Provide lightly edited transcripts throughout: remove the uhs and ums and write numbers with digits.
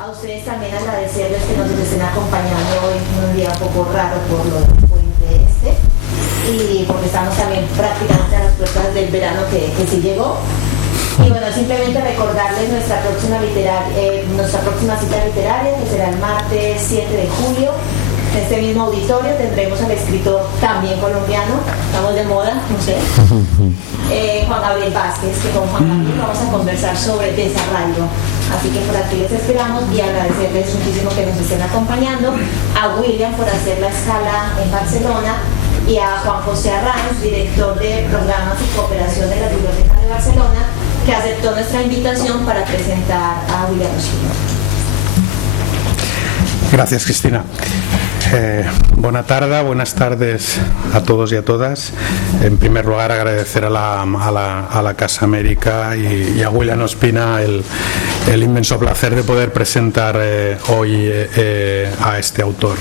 A ustedes también agradecerles que nos estén acompañando hoy en un día un poco raro por lo del puente y porque estamos también prácticamente a las puertas del verano que sí llegó. Y bueno, simplemente recordarles nuestra próxima cita literaria, que será el martes 7 de julio. En este mismo auditorio tendremos al escritor también colombiano, estamos de moda, no sé, Juan Gabriel Vázquez, que con Juan Gabriel vamos a conversar sobre desarraigo. Así que por aquí les esperamos y agradecerles muchísimo que nos estén acompañando, a William por hacer la escala en Barcelona y a Juan José Arranz, director de Programas y Cooperación de la Biblioteca de Barcelona, que aceptó nuestra invitación para presentar a William Ospina. Gracias, Cristina. Buenas tardes a todos y a todas. En primer lugar, agradecer a la Casa América y a William Ospina el inmenso placer de poder presentar hoy a este autor.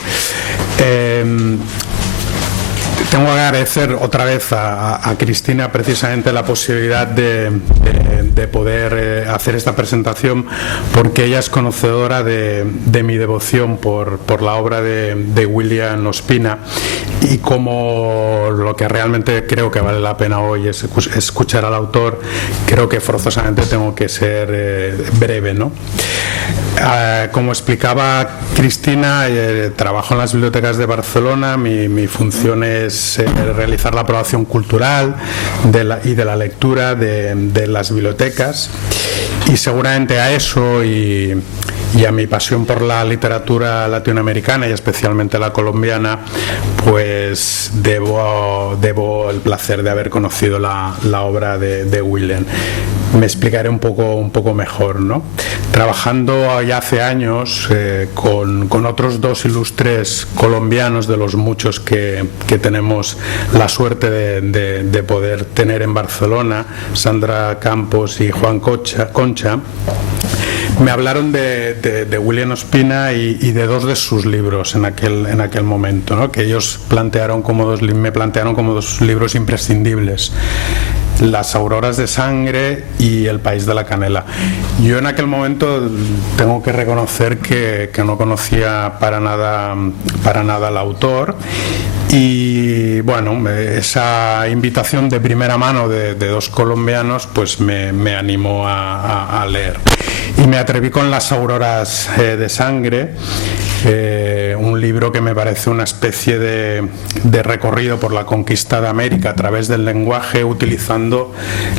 Tengo que agradecer otra vez a Cristina precisamente la posibilidad de poder hacer esta presentación, porque ella es conocedora de mi devoción por la obra de William Ospina, y como lo que realmente creo que vale la pena hoy es escuchar al autor, creo que forzosamente tengo que ser breve, ¿no? Como explicaba Cristina, trabajo en las bibliotecas de Barcelona. Mi función es realizar la promoción cultural y de la lectura de las bibliotecas, y seguramente a eso y a mi pasión por la literatura latinoamericana y especialmente la colombiana, pues debo el placer de haber conocido la obra de William. Me explicaré un poco mejor, ¿no? Trabajando ya hace años con otros dos ilustres colombianos de los muchos que tenemos la suerte de poder tener en Barcelona, Sandra Campos y Juan Concha, me hablaron de William Ospina y de dos de sus libros en aquel momento, ¿no? Que ellos me plantearon como dos libros imprescindibles: Las auroras de sangre y El país de la canela. Yo en aquel momento tengo que reconocer que no conocía para nada al autor, y bueno, esa invitación de primera mano de dos colombianos pues me animó a leer, y me atreví con Las auroras de sangre, un libro que me parece una especie de recorrido por la conquista de América a través del lenguaje, utilizando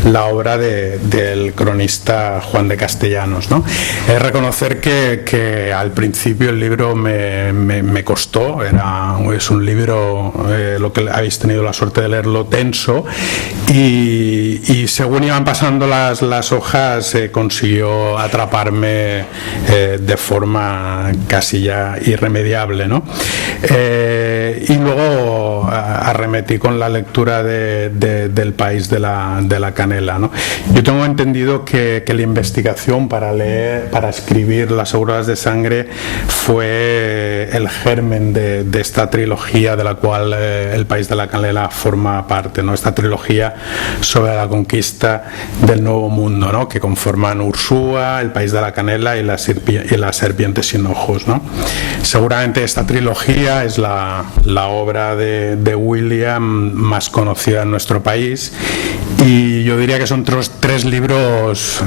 la obra del cronista Juan de Castellanos, ¿no? He de reconocer que al principio el libro me costó. Es un libro, lo que habéis tenido la suerte de leerlo, tenso, y según iban pasando las hojas consiguió atraparme de forma casi ya irremediable, ¿no? Y luego arremetí con la lectura del país de la canela, ¿no? Yo tengo entendido que la investigación para escribir Las auroras de sangre fue el germen de esta trilogía de la cual El país de la canela forma parte, ¿no? Esta trilogía sobre la conquista del Nuevo Mundo, ¿no? Que conforman Ursúa, El país de la canela y la serpiente sin ojos, ¿no? Seguramente esta trilogía es la obra de William más conocida en nuestro país, y yo diría que son tres libros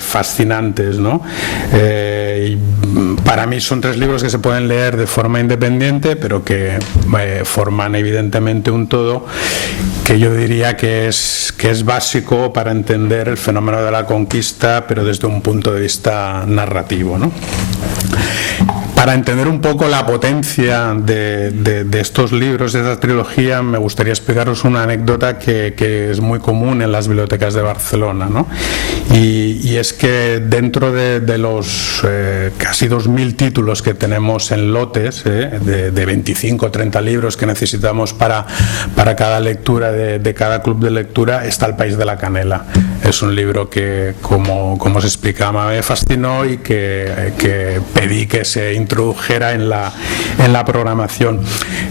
fascinantes, ¿no? Y para mí son tres libros que se pueden leer de forma independiente, pero que forman evidentemente un todo que yo diría que es básico para entender el fenómeno de la conquista, pero desde un punto de vista narrativo, ¿no? Para entender un poco la potencia de estos libros, de esta trilogía, me gustaría explicaros una anécdota que es muy común en las bibliotecas de Barcelona, ¿no? Y es que dentro de los casi 2.000 títulos que tenemos en lotes, de 25 o 30 libros que necesitamos para cada lectura de cada club de lectura, está El país de la canela. Es un libro que, como os explicaba, me fascinó y que pedí que se introduciera introdujera en la programación.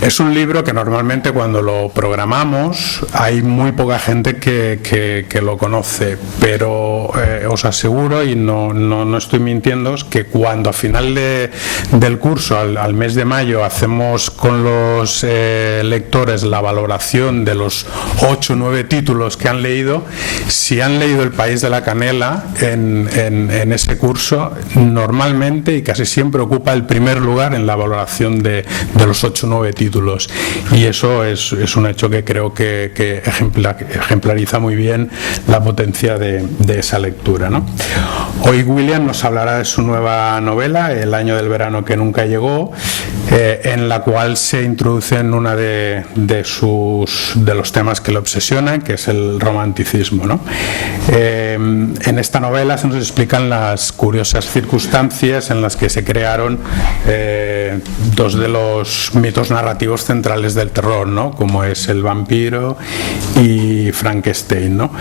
Es un libro que normalmente cuando lo programamos hay muy poca gente que lo conoce, pero os aseguro, y no estoy mintiendo, que cuando a final del curso, al mes de mayo, hacemos con los lectores la valoración de los 8 o 9 títulos que han leído, si han leído El País de la Canela en ese curso, normalmente y casi siempre ocupa el primer lugar en la valoración de los 8 o 9 títulos, y eso es un hecho que creo que ejemplariza muy bien la potencia de esa lectura, ¿no? Hoy William nos hablará de su nueva novela, El año del verano que nunca llegó, en la cual se introduce en una de los temas que le obsesionan, que es el romanticismo, ¿no? En esta novela se nos explican las curiosas circunstancias en las que se crearon dos de los mitos narrativos centrales del terror, ¿no? Como es el vampiro y Frankenstein, ¿no?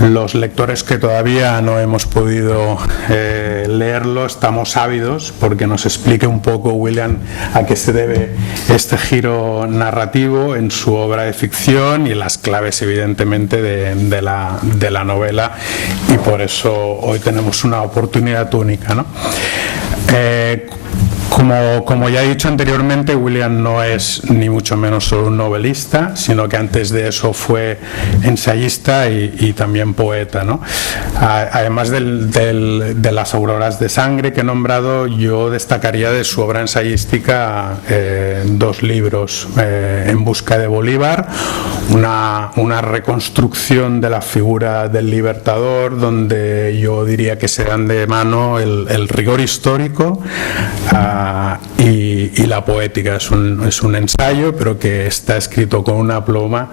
Los lectores que todavía no hemos podido leerlo estamos ávidos porque nos explique un poco William a qué se debe este giro narrativo en su obra de ficción y las claves evidentemente de la novela, y por eso hoy tenemos una oportunidad única, ¿no? Como ya he dicho anteriormente, William no es ni mucho menos solo un novelista, sino que antes de eso fue ensayista y también poeta, ¿no? Además de las auroras de sangre que he nombrado, yo destacaría de su obra ensayística 2 libros: En busca de Bolívar, una reconstrucción de la figura del libertador, donde yo diría que se dan de mano el rigor histórico y la poética. Es un ensayo, pero que está escrito con una pluma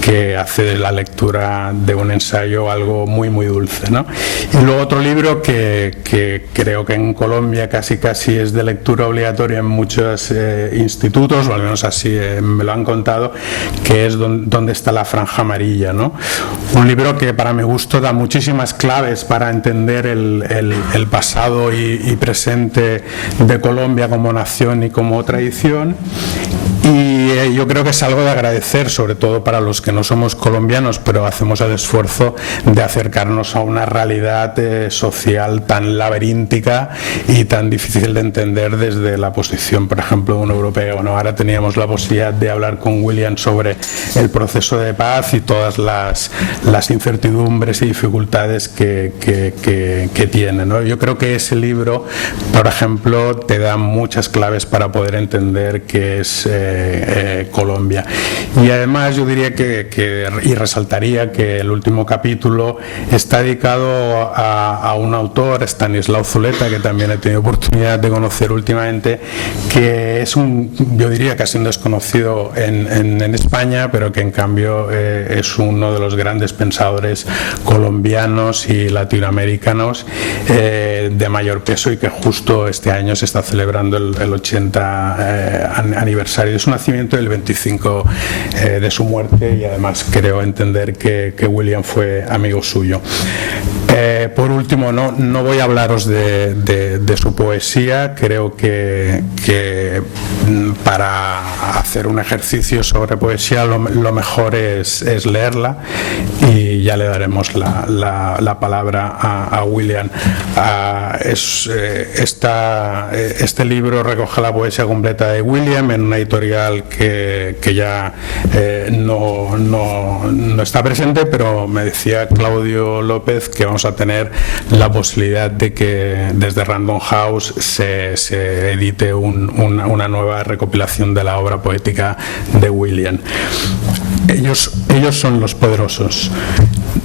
que hace de la lectura de un ensayo algo muy muy dulce, ¿no? Y luego otro libro que creo que en Colombia casi es de lectura obligatoria en muchos institutos, o al menos así me lo han contado, que es Donde está la franja amarilla, ¿no? Un libro que para mi gusto da muchísimas claves para entender el pasado y presente de Colombia como nación y como tradición, y yo creo que es algo de agradecer, sobre todo para los que no somos colombianos, pero hacemos el esfuerzo de acercarnos a una realidad social tan laberíntica y tan difícil de entender desde la posición, por ejemplo, de un europeo, ¿no? Ahora teníamos la posibilidad de hablar con William sobre el proceso de paz y todas las incertidumbres y dificultades que tiene, ¿no? Yo creo que ese libro, por ejemplo, te da muchas claves para poder entender qué es Colombia. Y además yo diría y resaltaría que el último capítulo está dedicado a un autor, Stanislaw Zuleta, que también he tenido oportunidad de conocer últimamente, que es yo diría casi un desconocido en España, pero que en cambio es uno de los grandes pensadores colombianos y latinoamericanos de mayor peso, y que justo este año se está celebrando el 80 aniversario de su nacimiento y el 25 de su muerte, y además creo entender que William fue amigo suyo. Por último, no voy a hablaros de su poesía. Creo que para hacer un ejercicio sobre poesía lo mejor es leerla, y ya le daremos la palabra a William. Este libro recoge la poesía completa de William en una editorial que ya no está presente, pero me decía Claudio López que vamos a tener la posibilidad de que desde Random House se edite una nueva recopilación de la obra poética de William. Ellos son los poderosos.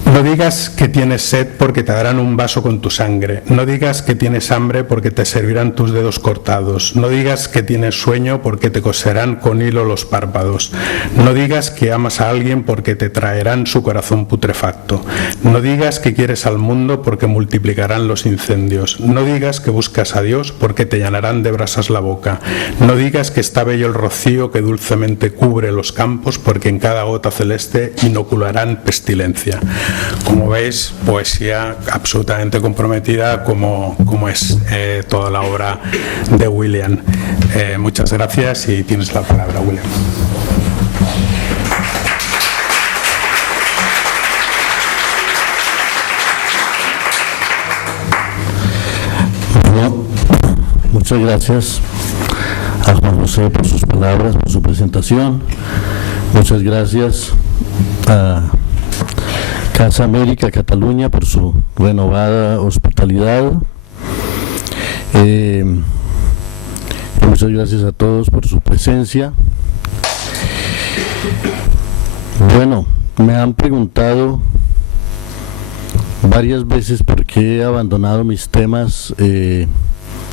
No digas que tienes sed porque te darán un vaso con tu sangre. No digas que tienes hambre porque te servirán tus dedos cortados. No digas que tienes sueño porque te coserán con hilo los párpados. No digas que amas a alguien porque te traerán su corazón putrefacto. No digas que quieres al mundo porque multiplicarán los incendios. No digas que buscas a Dios porque te llenarán de brasas la boca. No digas que está bello el rocío que dulcemente cubre los campos porque en cada gota celeste inocularán pestilencia. como veis, poesía absolutamente comprometida, como es toda la obra de William. Muchas gracias y tienes la palabra, William. Bueno, muchas gracias a Juan José por sus palabras, por su presentación. Muchas gracias a Casa América Cataluña por su renovada hospitalidad. Y muchas gracias a todos por su presencia. Bueno, me han preguntado varias veces por qué he abandonado mis temas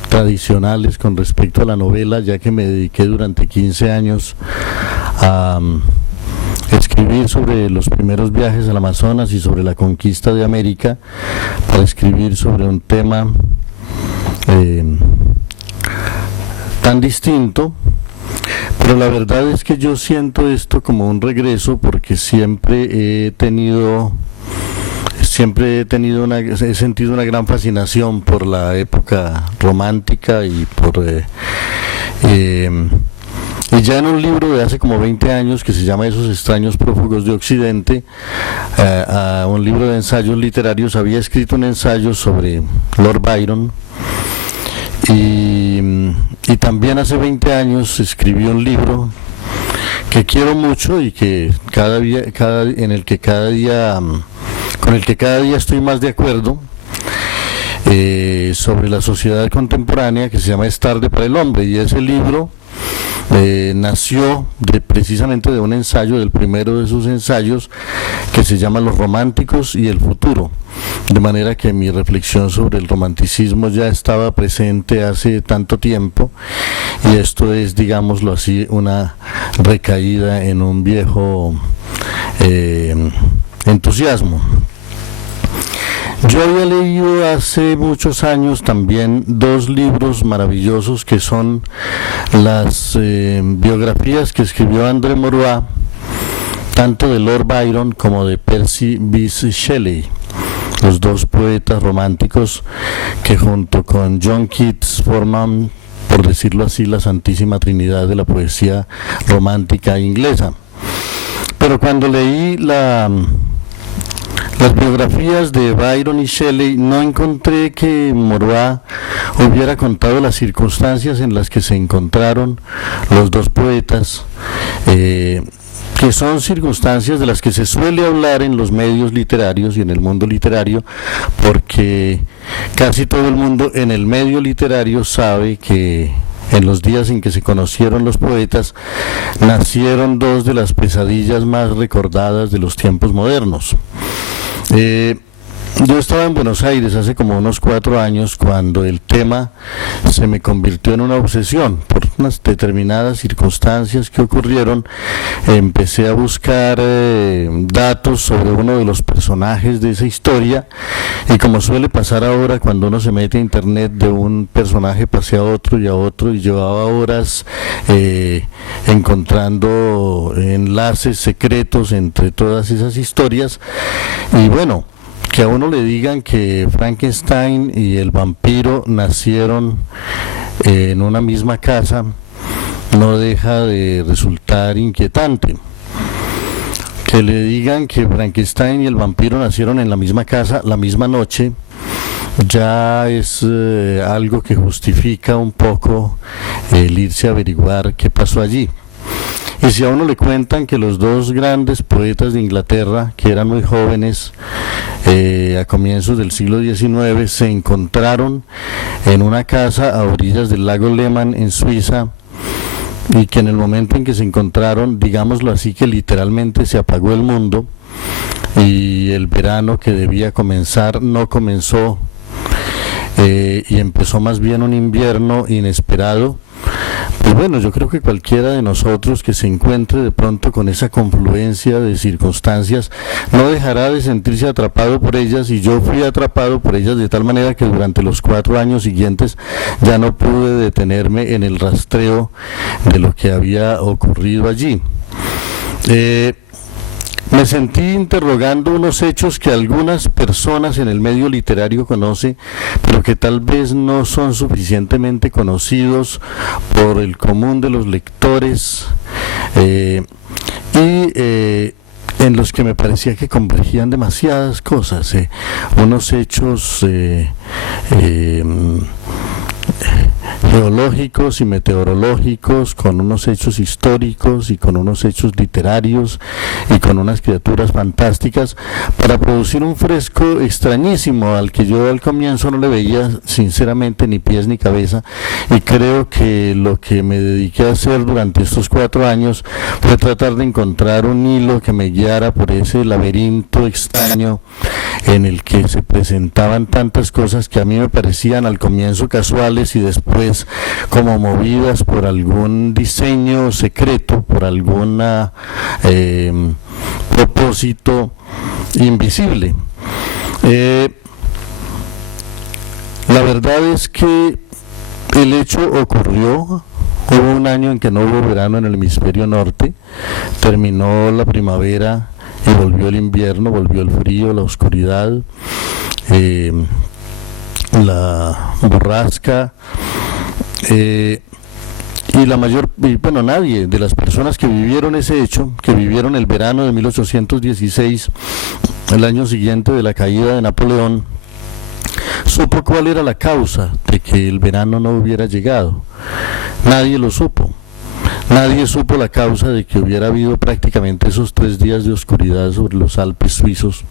tradicionales con respecto a la novela, ya que me dediqué durante 15 años a escribir sobre los primeros viajes al Amazonas y sobre la conquista de América, para escribir sobre un tema tan distinto. Pero la verdad es que yo siento esto como un regreso, porque siempre he sentido una gran fascinación por la época romántica y y ya en un libro de hace como 20 años que se llama Esos extraños prófugos de Occidente, un libro de ensayos literarios, había escrito un ensayo sobre Lord Byron, y también hace 20 años escribí un libro que quiero mucho y que con el que cada día estoy más de acuerdo, sobre la sociedad contemporánea, que se llama Es tarde para el hombre, y ese libro nació precisamente de un ensayo, del primero de esos ensayos, que se llama Los románticos y el futuro, de manera que mi reflexión sobre el romanticismo ya estaba presente hace tanto tiempo, y esto es, digámoslo así, una recaída en un viejo entusiasmo. Yo había leído hace muchos años también dos libros maravillosos, que son las biografías que escribió André Maurois, tanto de Lord Byron como de Percy Bysshe Shelley, los dos poetas románticos que junto con John Keats forman, por decirlo así, la santísima trinidad de la poesía romántica inglesa. Pero cuando leí las biografías de Byron y Shelley, no encontré que Maurois hubiera contado las circunstancias en las que se encontraron los dos poetas, que son circunstancias de las que se suele hablar en los medios literarios y en el mundo literario, porque casi todo el mundo en el medio literario sabe que en los días en que se conocieron los poetas nacieron dos de las pesadillas más recordadas de los tiempos modernos. Yo estaba en Buenos Aires hace como unos 4 años, cuando el tema se me convirtió en una obsesión por unas determinadas circunstancias que ocurrieron. Empecé a buscar datos sobre uno de los personajes de esa historia, y como suele pasar ahora cuando uno se mete a internet, de un personaje pasé a otro, y llevaba horas encontrando enlaces secretos entre todas esas historias. Y bueno, que a uno le digan que Frankenstein y el vampiro nacieron en una misma casa no deja de resultar inquietante. Que le digan que Frankenstein y el vampiro nacieron en la misma casa la misma noche ya es algo que justifica un poco el irse a averiguar qué pasó allí. Y si a uno le cuentan que los dos grandes poetas de Inglaterra, que eran muy jóvenes, a comienzos del siglo XIX, se encontraron en una casa a orillas del lago Leman en Suiza, y que en el momento en que se encontraron, digámoslo así, que literalmente se apagó el mundo, y el verano que debía comenzar no comenzó, y empezó más bien un invierno inesperado. Pues bueno, yo creo que cualquiera de nosotros que se encuentre de pronto con esa confluencia de circunstancias no dejará de sentirse atrapado por ellas, y yo fui atrapado por ellas de tal manera que durante los 4 años siguientes ya no pude detenerme en el rastreo de lo que había ocurrido allí. me sentí interrogando unos hechos que algunas personas en el medio literario conocen, pero que tal vez no son suficientemente conocidos por el común de los lectores, en los que me parecía que convergían demasiadas cosas, unos hechos geológicos y meteorológicos, con unos hechos históricos y con unos hechos literarios y con unas criaturas fantásticas, para producir un fresco extrañísimo al que yo al comienzo no le veía sinceramente ni pies ni cabeza, y creo que lo que me dediqué a hacer durante estos 4 años fue tratar de encontrar un hilo que me guiara por ese laberinto extraño en el que se presentaban tantas cosas que a mí me parecían al comienzo casuales y después como movidas por algún diseño secreto, por algún propósito invisible. La verdad es que el hecho ocurrió. Hubo un año en que no hubo verano en el hemisferio norte, terminó la primavera y volvió el invierno, volvió el frío, la oscuridad, la borrasca, nadie de las personas que vivieron ese hecho, que vivieron el verano de 1816, el año siguiente de la caída de Napoleón, supo cuál era la causa de que el verano no hubiera llegado. Nadie lo supo. Nadie supo la causa de que hubiera habido prácticamente esos 3 días de oscuridad sobre los Alpes suizos.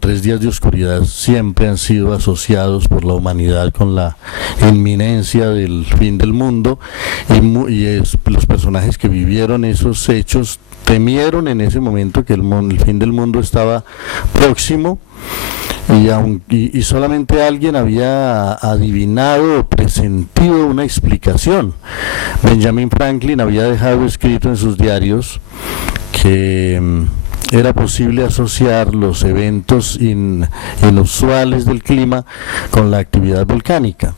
3 días de oscuridad siempre han sido asociados por la humanidad con la inminencia del fin del mundo, los personajes que vivieron esos hechos temieron en ese momento que el fin del mundo estaba próximo, y solamente alguien había adivinado o presentido una explicación. Benjamin Franklin había dejado escrito en sus diarios que era posible asociar los eventos inusuales del clima con la actividad volcánica.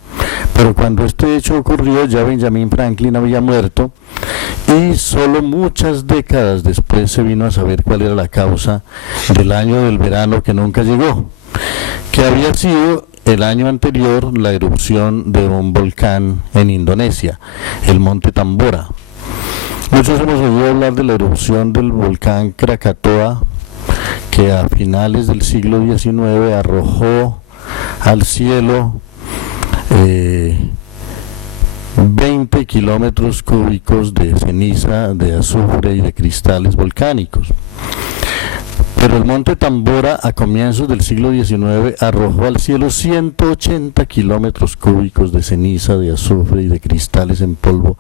Pero cuando este hecho ocurrió, ya Benjamin Franklin había muerto, y solo muchas décadas después se vino a saber cuál era la causa del año del verano que nunca llegó, que había sido el año anterior la erupción de un volcán en Indonesia, el monte Tambora. Muchos hemos oído hablar de la erupción del volcán Krakatoa, que a finales del siglo XIX arrojó al cielo 20 kilómetros cúbicos de ceniza, de azufre y de cristales volcánicos. Pero el monte Tambora a comienzos del siglo XIX arrojó al cielo 180 kilómetros cúbicos de ceniza, de azufre y de cristales en polvo.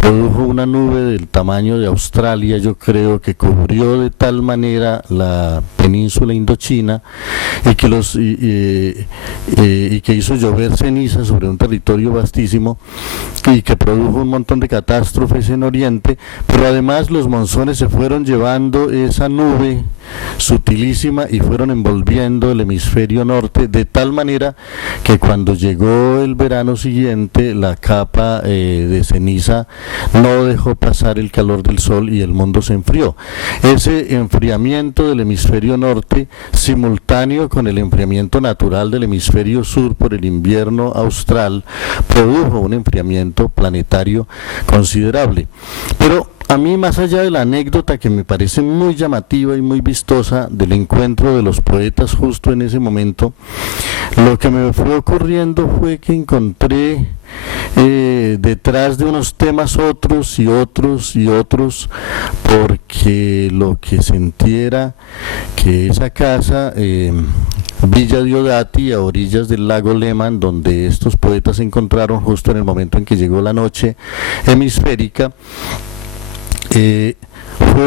Produjo una nube del tamaño de Australia, yo creo, que cubrió de tal manera la península indochina y que hizo llover ceniza sobre un territorio vastísimo, y que produjo un montón de catástrofes en Oriente. Pero además los monzones se fueron llevando esa nube sutilísima y fueron envolviendo el hemisferio norte, de tal manera que cuando llegó el verano siguiente, la capa de ceniza no dejó pasar el calor del sol y el mundo se enfrió. Ese enfriamiento del hemisferio norte, simultáneo con el enfriamiento natural del hemisferio sur por el invierno austral, produjo un enfriamiento planetario considerable. Pero a mí, más allá de la anécdota que me parece muy llamativa y muy vistosa del encuentro de los poetas justo en ese momento, lo que me fue ocurriendo fue que encontré detrás de unos temas otros y otros y otros, porque lo que sentí era que esa casa, Villa Diodati, a orillas del lago Lehmann, donde estos poetas se encontraron justo en el momento en que llegó la noche hemisférica, fue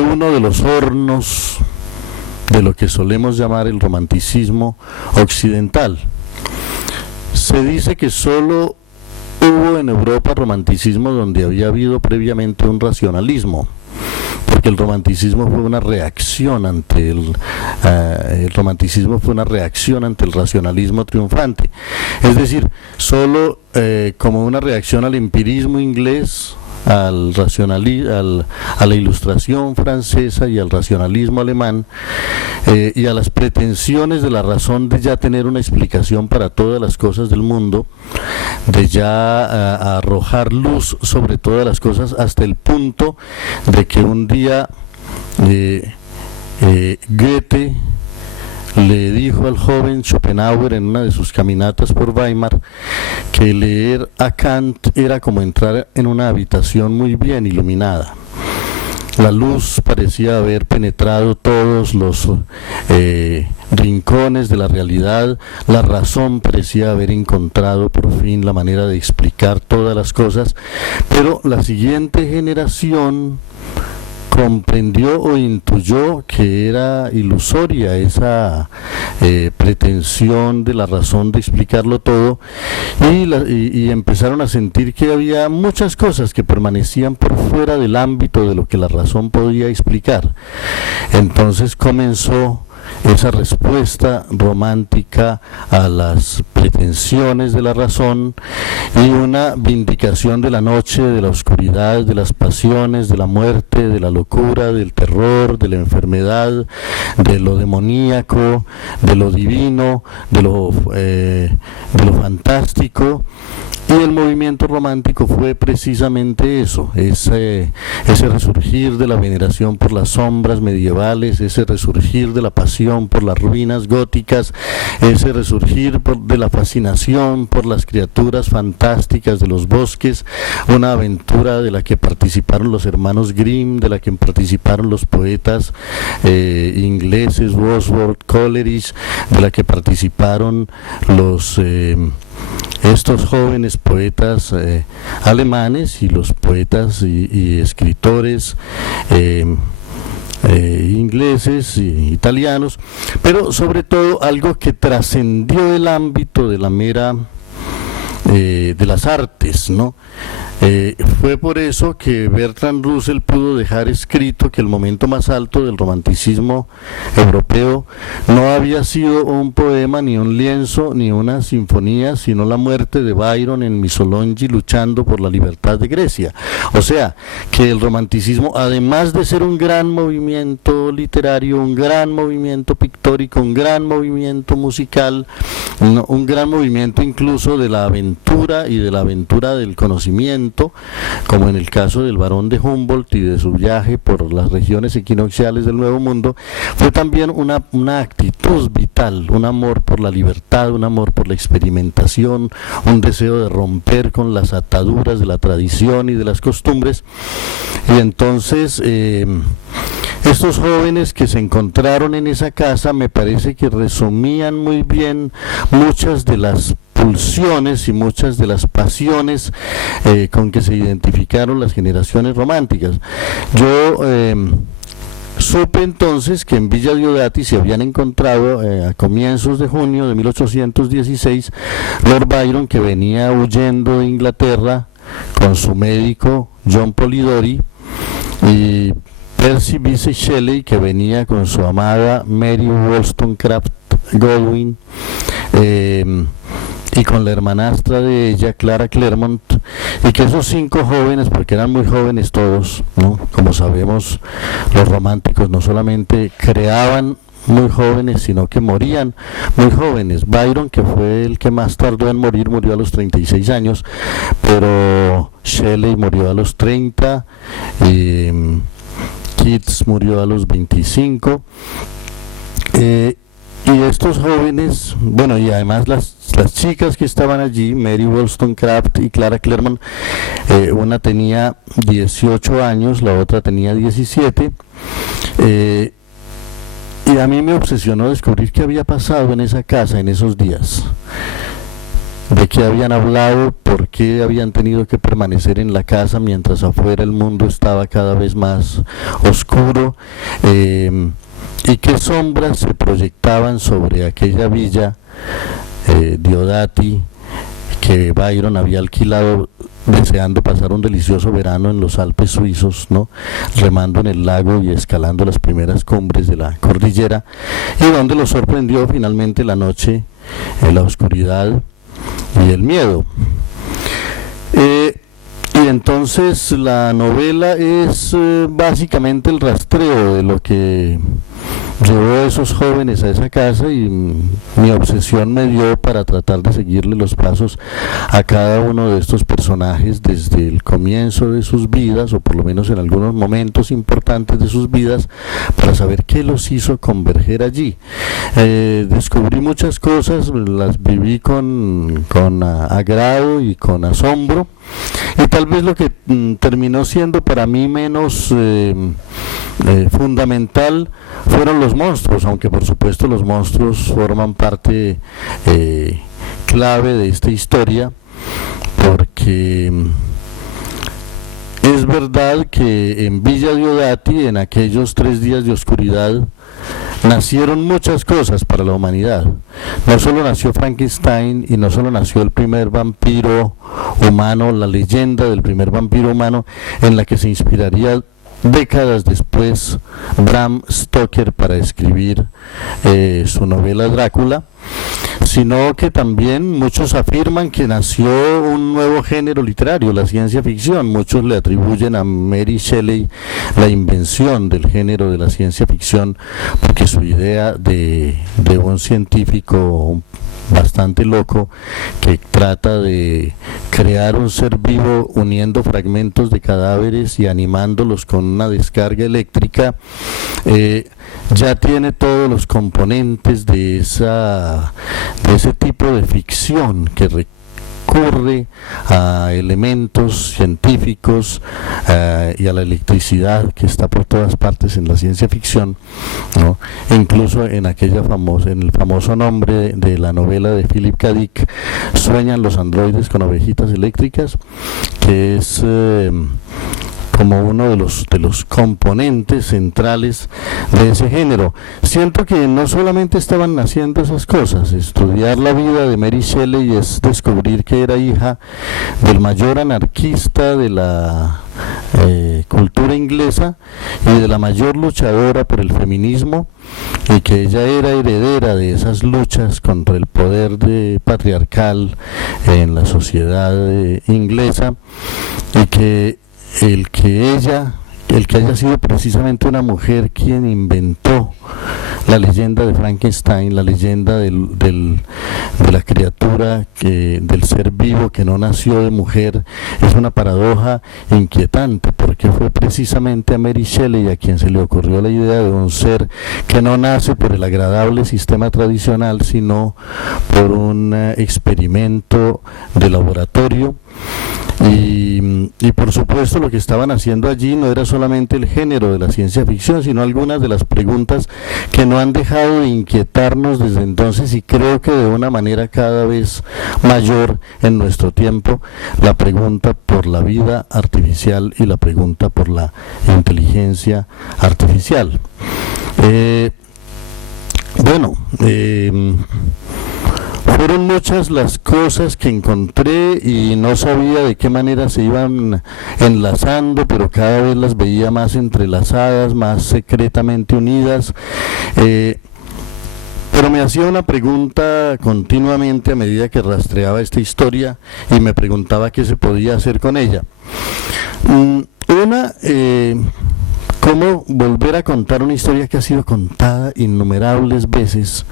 uno de los hornos de lo que solemos llamar el romanticismo occidental. Se dice que solo hubo en Europa romanticismo donde había habido previamente un racionalismo, porque el romanticismo fue una reacción ante el racionalismo triunfante. Es decir, solo como una reacción al empirismo inglés, a la Ilustración francesa y al racionalismo alemán, y a las pretensiones de la razón de ya tener una explicación para todas las cosas del mundo, de ya arrojar luz sobre todas las cosas, hasta el punto de que un día Goethe le dijo al joven Schopenhauer en una de sus caminatas por Weimar que leer a Kant era como entrar en una habitación muy bien iluminada. La luz parecía haber penetrado todos los rincones de la realidad, la razón parecía haber encontrado por fin la manera de explicar todas las cosas, pero la siguiente generación comprendió o intuyó que era ilusoria esa pretensión de la razón de explicarlo todo, y empezaron a sentir que había muchas cosas que permanecían por fuera del ámbito de lo que la razón podía explicar. Entonces comenzó esa respuesta romántica a las pretensiones de la razón, y una vindicación de la noche, de la oscuridad, de las pasiones, de la muerte, de la locura, del terror, de la enfermedad, de lo demoníaco, de lo divino, de lo fantástico. Y el movimiento romántico fue precisamente eso, ese resurgir de la veneración por las sombras medievales, ese resurgir de la pasión por las ruinas góticas, ese resurgir de la fascinación por las criaturas fantásticas de los bosques, una aventura de la que participaron los hermanos Grimm, de la que participaron los poetas ingleses, Wordsworth, Coleridge, de la que participaron estos jóvenes poetas alemanes y los poetas y escritores ingleses y italianos, pero sobre todo algo que trascendió el ámbito de la mera de las artes, ¿no? Fue por eso que Bertrand Russell pudo dejar escrito que el momento más alto del romanticismo europeo no había sido un poema, ni un lienzo, ni una sinfonía, sino la muerte de Byron en Missolonghi luchando por la libertad de Grecia. O sea, que el romanticismo, además de ser un gran movimiento literario, un gran movimiento pictórico, un gran movimiento musical, un gran movimiento incluso de la aventura y de la aventura del conocimiento, como en el caso del barón de Humboldt y de su viaje por las regiones equinocciales del Nuevo Mundo, fue también una actitud vital, un amor por la libertad, un amor por la experimentación, un deseo de romper con las ataduras de la tradición y de las costumbres. Y entonces estos jóvenes que se encontraron en esa casa, me parece que resumían muy bien muchas de las pulsiones y muchas de las pasiones con que se identificaron las generaciones románticas. Yo supe entonces que en Villa Diodati se habían encontrado a comienzos de junio de 1816 Lord Byron, que venía huyendo de Inglaterra con su médico John Polidori, y Percy Bysshe Shelley, que venía con su amada Mary Wollstonecraft Godwin, y con la hermanastra de ella, Clara Claremont, y que esos 5 jóvenes, porque eran muy jóvenes todos, ¿no? Como sabemos, los románticos no solamente creaban muy jóvenes, sino que morían muy jóvenes. Byron, que fue el que más tardó en morir, murió a los 36 años, pero Shelley murió a los 30, Keats murió a los 25, y estos jóvenes, bueno, y además las chicas que estaban allí, Mary Wollstonecraft y Clara Claremont, una tenía 18 años, la otra tenía 17, y a mí me obsesionó descubrir qué había pasado en esa casa en esos días, de qué habían hablado, por qué habían tenido que permanecer en la casa mientras afuera el mundo estaba cada vez más oscuro, y qué sombras se proyectaban sobre aquella villa Diodati que Byron había alquilado deseando pasar un delicioso verano en los Alpes suizos, ¿no? Remando en el lago y escalando las primeras cumbres de la cordillera, y donde lo sorprendió finalmente la noche, la oscuridad y el miedo. Y Y entonces la novela es básicamente el rastreo de lo que llevó a esos jóvenes a esa casa, y mi obsesión me dio para tratar de seguirle los pasos a cada uno de estos personajes desde el comienzo de sus vidas, o por lo menos en algunos momentos importantes de sus vidas, para saber qué los hizo converger allí. Descubrí muchas cosas, las viví con agrado y con asombro, y tal vez lo que terminó siendo para mí menos fundamental fueron los monstruos, aunque por supuesto los monstruos forman parte clave de esta historia, porque es verdad que en Villa Diodati, en aquellos 3 días de oscuridad, nacieron muchas cosas para la humanidad. No solo nació Frankenstein, y no solo nació el primer vampiro humano, la leyenda del primer vampiro humano, en la que se inspiraría décadas después Bram Stoker para escribir su novela Drácula, sino que también muchos afirman que nació un nuevo género literario, la ciencia ficción. Muchos le atribuyen a Mary Shelley la invención del género de la ciencia ficción, porque su idea de un científico bastante loco que trata de crear un ser vivo uniendo fragmentos de cadáveres y animándolos con una descarga eléctrica, ya tiene todos los componentes de ese tipo de ficción que recurre a elementos científicos y a la electricidad que está por todas partes en la ciencia ficción, ¿no? Incluso en en el famoso nombre de la novela de Philip K. Dick, Sueñan los androides con ovejitas eléctricas, que es como uno de los componentes centrales de ese género. Siento que no solamente estaban naciendo esas cosas. Estudiar la vida de Mary Shelley es descubrir que era hija del mayor anarquista de la cultura inglesa y de la mayor luchadora por el feminismo, y que ella era heredera de esas luchas contra el poder patriarcal en la sociedad inglesa, y que el que haya sido precisamente una mujer quien inventó la leyenda de Frankenstein, la leyenda de la criatura, del ser vivo que no nació de mujer, es una paradoja inquietante, porque fue precisamente a Mary Shelley a quien se le ocurrió la idea de un ser que no nace por el agradable sistema tradicional, sino por un experimento de laboratorio. Y por supuesto lo que estaban haciendo allí no era solamente el género de la ciencia ficción, sino algunas de las preguntas que no han dejado de inquietarnos desde entonces, y creo que de una manera cada vez mayor en nuestro tiempo: la pregunta por la vida artificial y la pregunta por la inteligencia artificial. Fueron muchas las cosas que encontré y no sabía de qué manera se iban enlazando, pero cada vez las veía más entrelazadas, más secretamente unidas. Pero me hacía una pregunta continuamente a medida que rastreaba esta historia, y me preguntaba qué se podía hacer con ella. ¿Cómo volver a contar una historia que ha sido contada innumerables veces?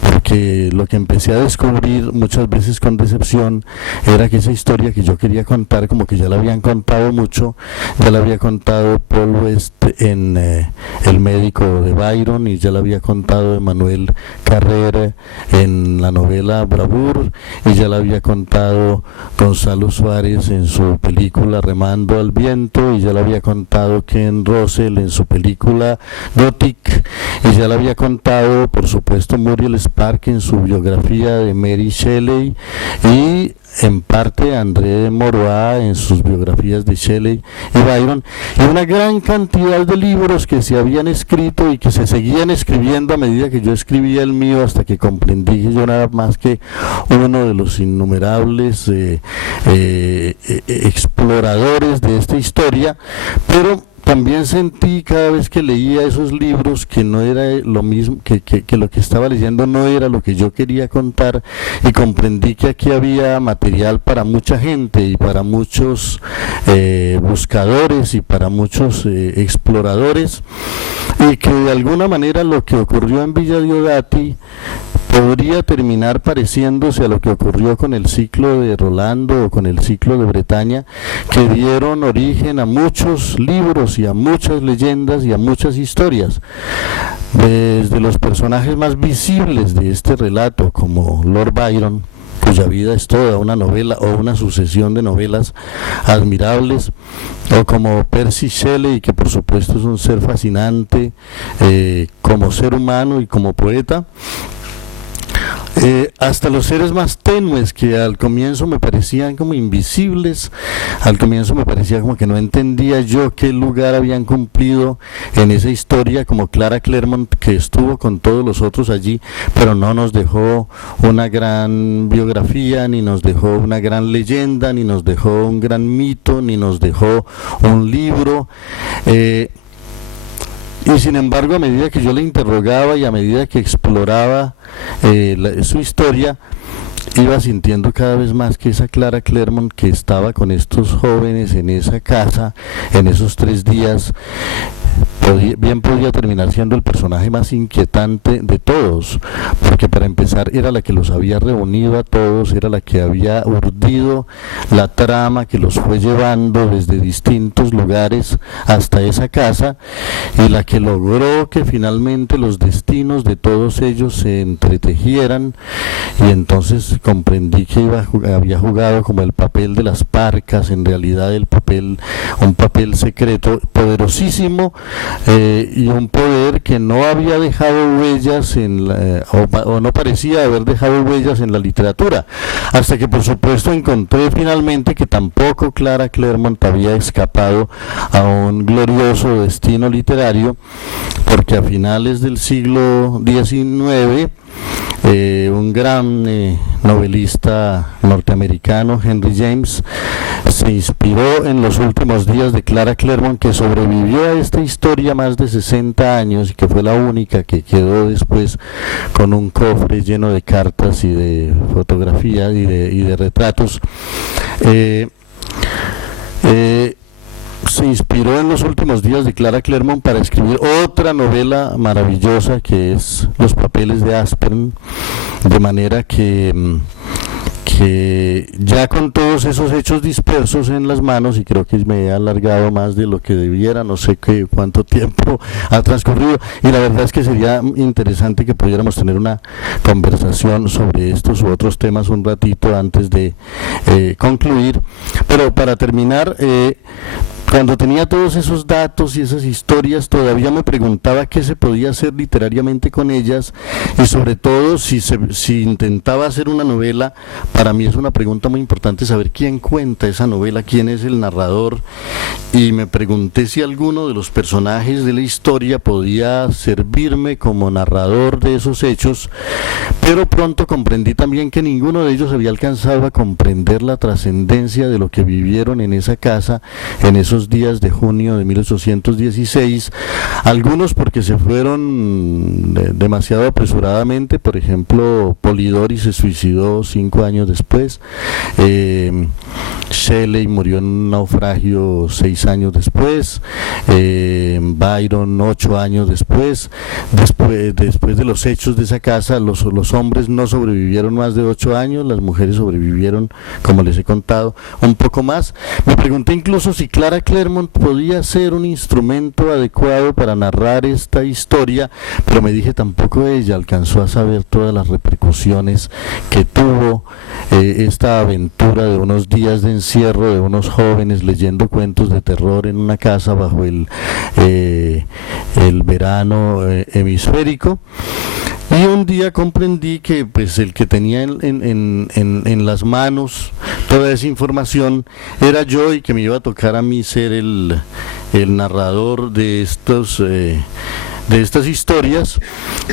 Porque lo que empecé a descubrir muchas veces con decepción era que esa historia que yo quería contar, como que ya la habían contado mucho. Ya la había contado Paul West en El médico de Byron, y ya la había contado Emmanuel Carrera en la novela Bravour, y ya la había contado Gonzalo Suárez en su película Remando al viento, y ya la había contado Ken Russell en su película Gothic, y ya la había contado por supuesto Muriel Spark en su biografía de Mary Shelley, y en parte André Maurois en sus biografías de Shelley y Byron, y una gran cantidad de libros que se habían escrito y que se seguían escribiendo a medida que yo escribía el mío, hasta que comprendí que yo no era más que uno de los innumerables exploradores de esta historia, pero también sentí cada vez que leía esos libros que no era lo mismo, que lo que estaba leyendo no era lo que yo quería contar, y comprendí que aquí había material para mucha gente y para muchos buscadores y para muchos exploradores, y que de alguna manera lo que ocurrió en Villa Diodati podría terminar pareciéndose a lo que ocurrió con el ciclo de Rolando o con el ciclo de Bretaña, que dieron origen a muchos libros y a muchas leyendas y a muchas historias. Desde los personajes más visibles de este relato, como Lord Byron, cuya vida es toda una novela o una sucesión de novelas admirables, o como Percy Shelley, que por supuesto es un ser fascinante como ser humano y como poeta, hasta los seres más tenues que al comienzo me parecían como invisibles, al comienzo me parecía como que no entendía yo qué lugar habían cumplido en esa historia, como Clara Claremont, que estuvo con todos los otros allí, pero no nos dejó una gran biografía, ni nos dejó una gran leyenda, ni nos dejó un gran mito, ni nos dejó un libro. Y sin embargo, a medida que yo le interrogaba y a medida que exploraba su historia, iba sintiendo cada vez más que esa Clara Claremont que estaba con estos jóvenes en esa casa, en esos 3 días, bien podía terminar siendo el personaje más inquietante de todos, porque para empezar era la que los había reunido a todos, era la que había urdido la trama que los fue llevando desde distintos lugares hasta esa casa, y la que logró que finalmente los destinos de todos ellos se entretejieran. Y entonces comprendí que había jugado como el papel de las parcas, en realidad un papel secreto poderosísimo, y un poder que no había dejado huellas o no parecía haber dejado huellas en la literatura, hasta que por supuesto encontré finalmente que tampoco Clara Claremont había escapado a un glorioso destino literario, porque a finales del siglo XIX un gran novelista norteamericano, Henry James, se inspiró en los últimos días de Clara Claremont, que sobrevivió a esta historia más de 60 años y que fue la única que quedó después con un cofre lleno de cartas y de fotografías y de retratos. Se inspiró en los últimos días de Clara Claremont para escribir otra novela maravillosa, que es Los papeles de Aspern, de manera que ya con todos esos hechos dispersos en las manos, y creo que me he alargado más de lo que debiera, no sé cuánto tiempo ha transcurrido, y la verdad es que sería interesante que pudiéramos tener una conversación sobre estos u otros temas un ratito antes de concluir. Pero para terminar, cuando tenía todos esos datos y esas historias, todavía me preguntaba qué se podía hacer literariamente con ellas, y sobre todo si intentaba hacer una novela. Para mí es una pregunta muy importante saber quién cuenta esa novela, quién es el narrador, y me pregunté si alguno de los personajes de la historia podía servirme como narrador de esos hechos, pero pronto comprendí también que ninguno de ellos había alcanzado a comprender la trascendencia de lo que vivieron en esa casa en esos días de junio de 1816, algunos porque se fueron demasiado apresuradamente. Por ejemplo, Polidori se suicidó 5 años después, Shelley murió en un naufragio 6 años después, Byron 8 años después de los hechos de esa casa. Los hombres no sobrevivieron más de 8 años, las mujeres sobrevivieron, como les he contado, un poco más. Me pregunté incluso si Clara Claremont podía ser un instrumento adecuado para narrar esta historia, pero me dije tampoco ella alcanzó a saber todas las repercusiones que tuvo esta aventura de unos días de encierro de unos jóvenes leyendo cuentos de terror en una casa bajo el verano hemisférico. Y un día comprendí que pues el que tenía en las manos toda esa información era yo, y que me iba a tocar a mí ser el narrador de estos de estas historias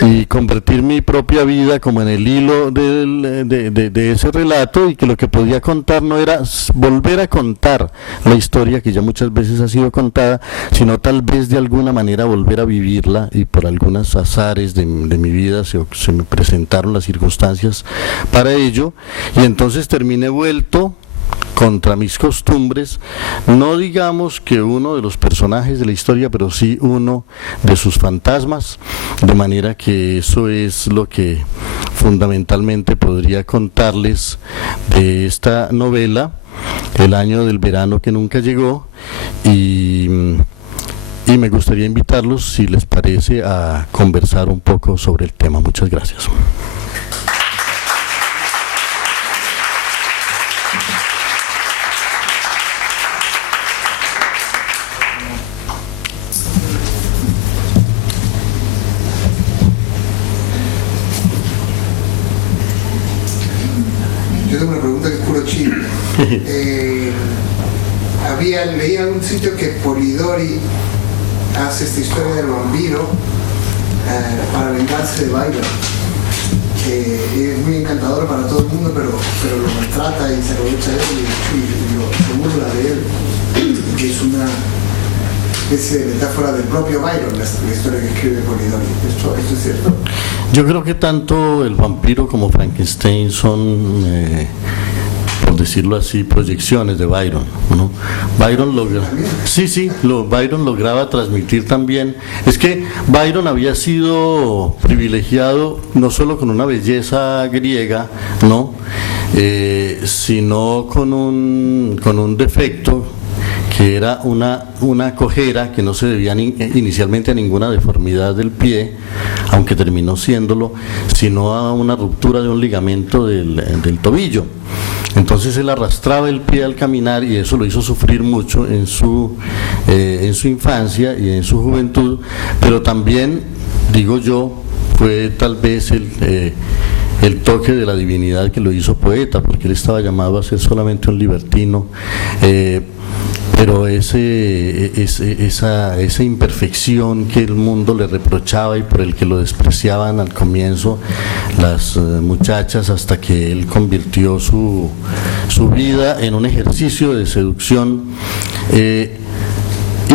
y convertir mi propia vida como en el hilo de ese relato, y que lo que podía contar no era volver a contar la historia que ya muchas veces ha sido contada, sino tal vez de alguna manera volver a vivirla, y por algunos azares de mi vida se me presentaron las circunstancias para ello, y entonces terminé vuelto contra mis costumbres, no digamos que uno de los personajes de la historia, pero sí uno de sus fantasmas, de manera que eso es lo que fundamentalmente podría contarles de esta novela, El año del verano que nunca llegó, y me gustaría invitarlos, si les parece, a conversar un poco sobre el tema. Muchas gracias. Yo tengo una pregunta que es puro chile. Leí en algún sitio que Polidori hace esta historia del vampiro para vengarse de Byron. Es muy encantador para todo el mundo, pero lo maltrata y se aprovecha de él y se burla de él, que es una especie de metáfora del propio Byron, la historia que escribe Polidori. ¿Esto es cierto? Yo creo que tanto el vampiro como Frankenstein son, por decirlo así, proyecciones de Byron, ¿no? Byron Byron lograba transmitir también. Es que Byron había sido privilegiado no solo con una belleza griega, ¿no? Sino con un defecto, que era una cojera que no se debía inicialmente a ninguna deformidad del pie, aunque terminó siéndolo, sino a una ruptura de un ligamento del tobillo. Entonces él arrastraba el pie al caminar, y eso lo hizo sufrir mucho en su infancia y en su juventud, pero también, digo yo, fue tal vez el toque de la divinidad que lo hizo poeta, porque él estaba llamado a ser solamente un libertino, pero esa imperfección que el mundo le reprochaba y por el que lo despreciaban al comienzo las muchachas, hasta que él convirtió su vida en un ejercicio de seducción,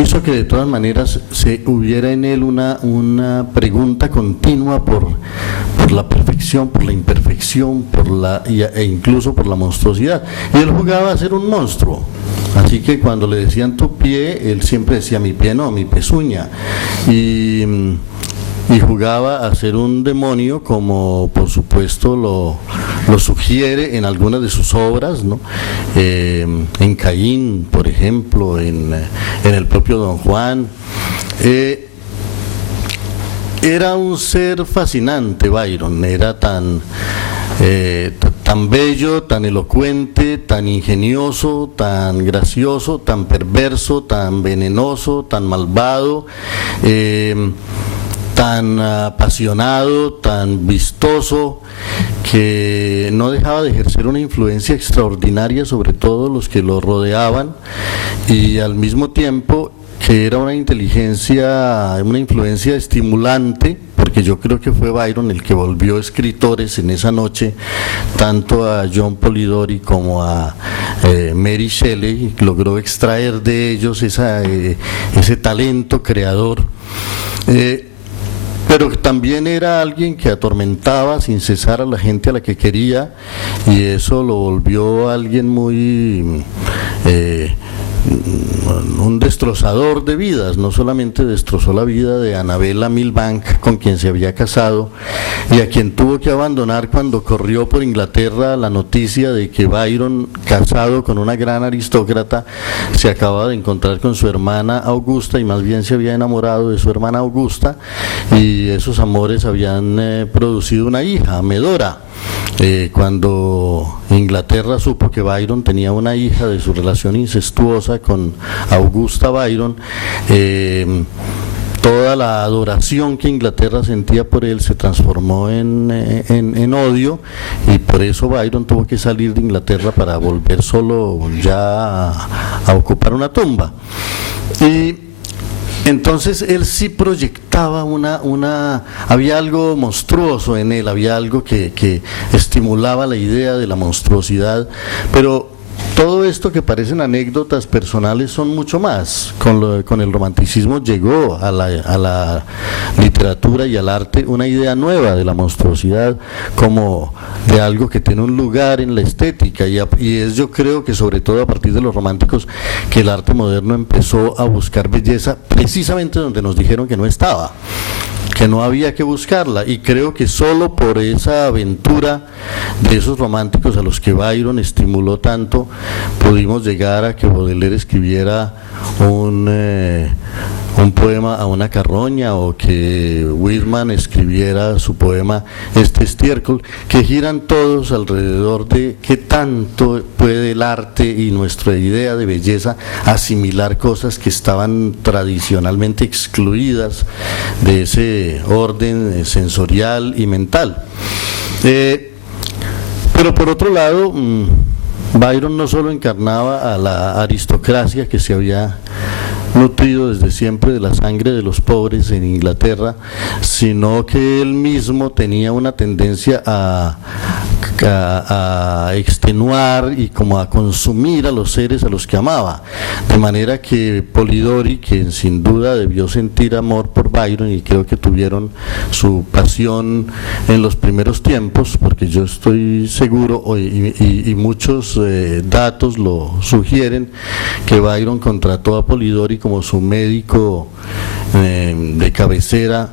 hizo que de todas maneras se hubiera en él una pregunta continua por la perfección, por la imperfección, e incluso por la monstruosidad. Y él jugaba a ser un monstruo. Así que cuando le decían tu pie, él siempre decía mi pie no, mi pezuña. Y jugaba a ser un demonio, como por supuesto lo sugiere en algunas de sus obras, ¿no? En Caín, por ejemplo, en el propio Don Juan. Era un ser fascinante Byron, era tan bello, tan elocuente, tan ingenioso, tan gracioso, tan perverso, tan venenoso, tan malvado, tan apasionado, tan vistoso, que no dejaba de ejercer una influencia extraordinaria sobre todos los que lo rodeaban, y al mismo tiempo que era una influencia estimulante, porque yo creo que fue Byron el que volvió escritores en esa noche, tanto a John Polidori como a Mary Shelley, y logró extraer de ellos ese talento creador. Pero también era alguien que atormentaba sin cesar a la gente a la que quería, y eso lo volvió alguien muy un destrozador de vidas. No solamente destrozó la vida de Annabella Milbank, con quien se había casado y a quien tuvo que abandonar cuando corrió por Inglaterra la noticia de que Byron, casado con una gran aristócrata, se acababa de encontrar con su hermana Augusta, y más bien se había enamorado de su hermana Augusta, y esos amores habían producido una hija, Medora. Cuando Inglaterra supo que Byron tenía una hija de su relación incestuosa con Augusta Byron, toda la adoración que Inglaterra sentía por él se transformó en odio, y por eso Byron tuvo que salir de Inglaterra para volver solo ya a ocupar una tumba. Y Entonces él sí proyectaba había algo monstruoso en él, había algo que estimulaba la idea de la monstruosidad, pero todo esto que parecen anécdotas personales son mucho más. Con el romanticismo llegó a la literatura y al arte una idea nueva de la monstruosidad, como de algo que tiene un lugar en la estética, y es, yo creo que sobre todo a partir de los románticos, que el arte moderno empezó a buscar belleza precisamente donde nos dijeron que no estaba, que no había que buscarla, y creo que solo por esa aventura de esos románticos a los que Byron estimuló tanto, pudimos llegar a que Baudelaire escribiera un poema a una carroña, o que Whitman escribiera su poema Este estiércol, que giran todos alrededor de qué tanto puede el arte y nuestra idea de belleza asimilar cosas que estaban tradicionalmente excluidas de ese orden sensorial y mental. Pero por otro lado, Byron no solo encarnaba a la aristocracia que se había nutrido desde siempre de la sangre de los pobres en Inglaterra, sino que él mismo tenía una tendencia a extenuar y como a consumir a los seres a los que amaba, de manera que Polidori, quien sin duda debió sentir amor por Byron, y creo que tuvieron su pasión en los primeros tiempos, porque yo estoy seguro, y muchos datos lo sugieren, que Byron contrató a Polidori como su médico de cabecera,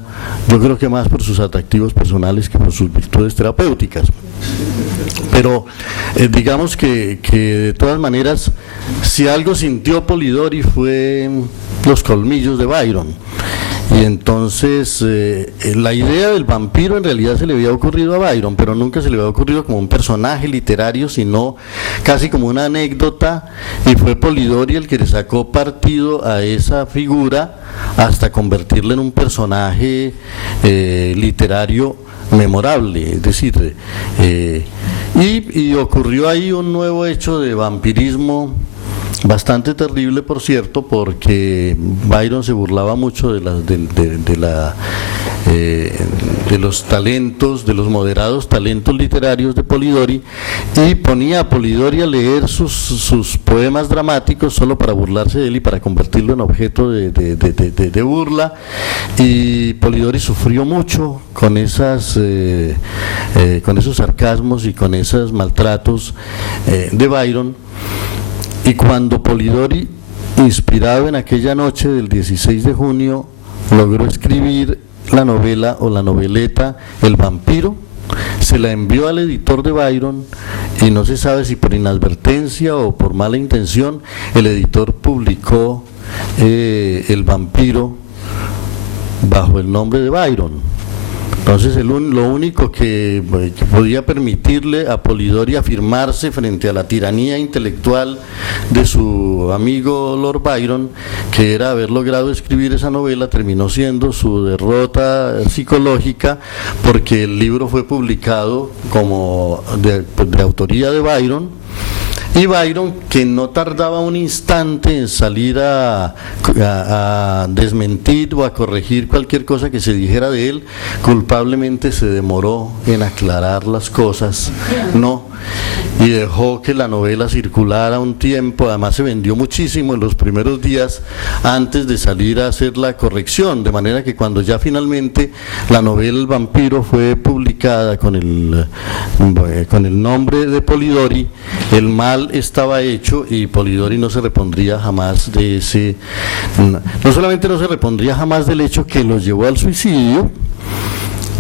yo creo que más por sus atractivos personales que por sus virtudes terapéuticas. Pero digamos que de todas maneras, si algo sintió Polidori fue los colmillos de Byron. Y entonces la idea del vampiro en realidad se le había ocurrido a Byron, pero nunca se le había ocurrido como un personaje literario, sino casi como una anécdota, y fue Polidori el que le sacó partido a esa figura hasta convertirla en un personaje literario memorable, es decir, y ocurrió ahí un nuevo hecho de vampirismo bastante terrible, por cierto, porque Byron se burlaba mucho de los talentos, de los moderados talentos literarios de Polidori, y ponía a Polidori a leer sus poemas dramáticos solo para burlarse de él y para convertirlo en objeto de burla, y Polidori sufrió mucho con esos sarcasmos y con esos maltratos de Byron. Y cuando Polidori, inspirado en aquella noche del 16 de junio, logró escribir la novela o la noveleta El vampiro, se la envió al editor de Byron, y no se sabe si por inadvertencia o por mala intención, el editor publicó El vampiro bajo el nombre de Byron. Entonces lo único que podía permitirle a Polidori afirmarse frente a la tiranía intelectual de su amigo Lord Byron, que era haber logrado escribir esa novela, terminó siendo su derrota psicológica, porque el libro fue publicado como de autoría de Byron. Y Byron, que no tardaba un instante en salir a desmentir o a corregir cualquier cosa que se dijera de él, culpablemente se demoró en aclarar las cosas, y dejó que la novela circulara un tiempo. Además se vendió muchísimo en los primeros días antes de salir a hacer la corrección, de manera que cuando ya finalmente la novela El vampiro fue publicada con el nombre de Polidori, el mal estaba hecho, y Polidori no se repondría jamás de ese, no solamente no se repondría jamás del hecho que lo llevó al suicidio,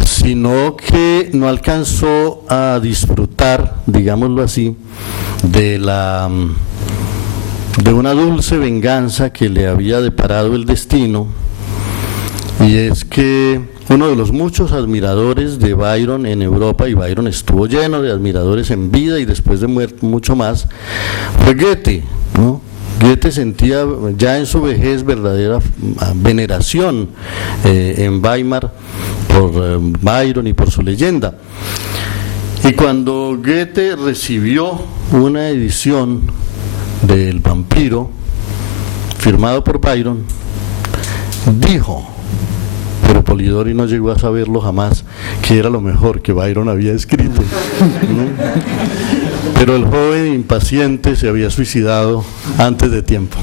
sino que no alcanzó a disfrutar, digámoslo así, de una dulce venganza que le había deparado el destino, y es que uno de los muchos admiradores de Byron en Europa, y Byron estuvo lleno de admiradores en vida y después de muerto mucho más, fue Goethe, ¿no? Goethe sentía ya en su vejez verdadera veneración en Weimar por Byron y por su leyenda. Y cuando Goethe recibió una edición del vampiro firmado por Byron, dijo, pero Polidori no llegó a saberlo jamás, que era lo mejor que Byron había escrito, ¿no? Pero el joven impaciente se había suicidado antes de tiempo.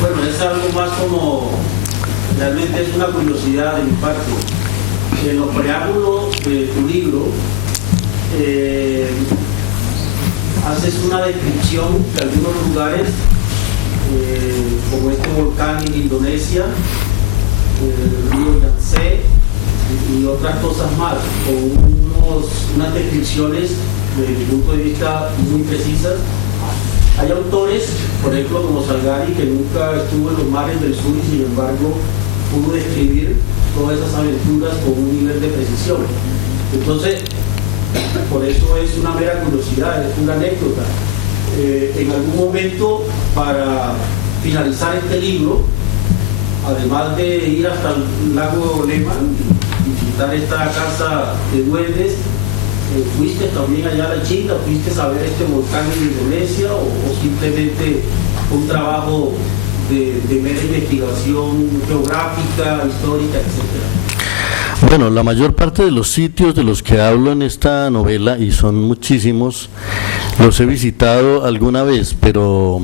Bueno, es algo más como, realmente es una curiosidad de mi parte. En los preámbulos de tu libro haces una descripción de algunos lugares, como este volcán en Indonesia, el río Yangtze y otras cosas más, con unas descripciones desde mi punto de vista muy precisas. Hay autores, por ejemplo, como Salgari, que nunca estuvo en los mares del sur y sin embargo pudo describir todas esas aventuras con un nivel de precisión. Entonces, por eso es una mera curiosidad, es una anécdota. En algún momento, para finalizar este libro, además de ir hasta el lago Lehmann, visitar esta casa de duendes, ¿fuiste también allá a la China? ¿Fuiste a ver este volcán en Indonesia o simplemente un trabajo de mera investigación geográfica, histórica, etcétera? Bueno, la mayor parte de los sitios de los que hablo en esta novela, y son muchísimos, los he visitado alguna vez, pero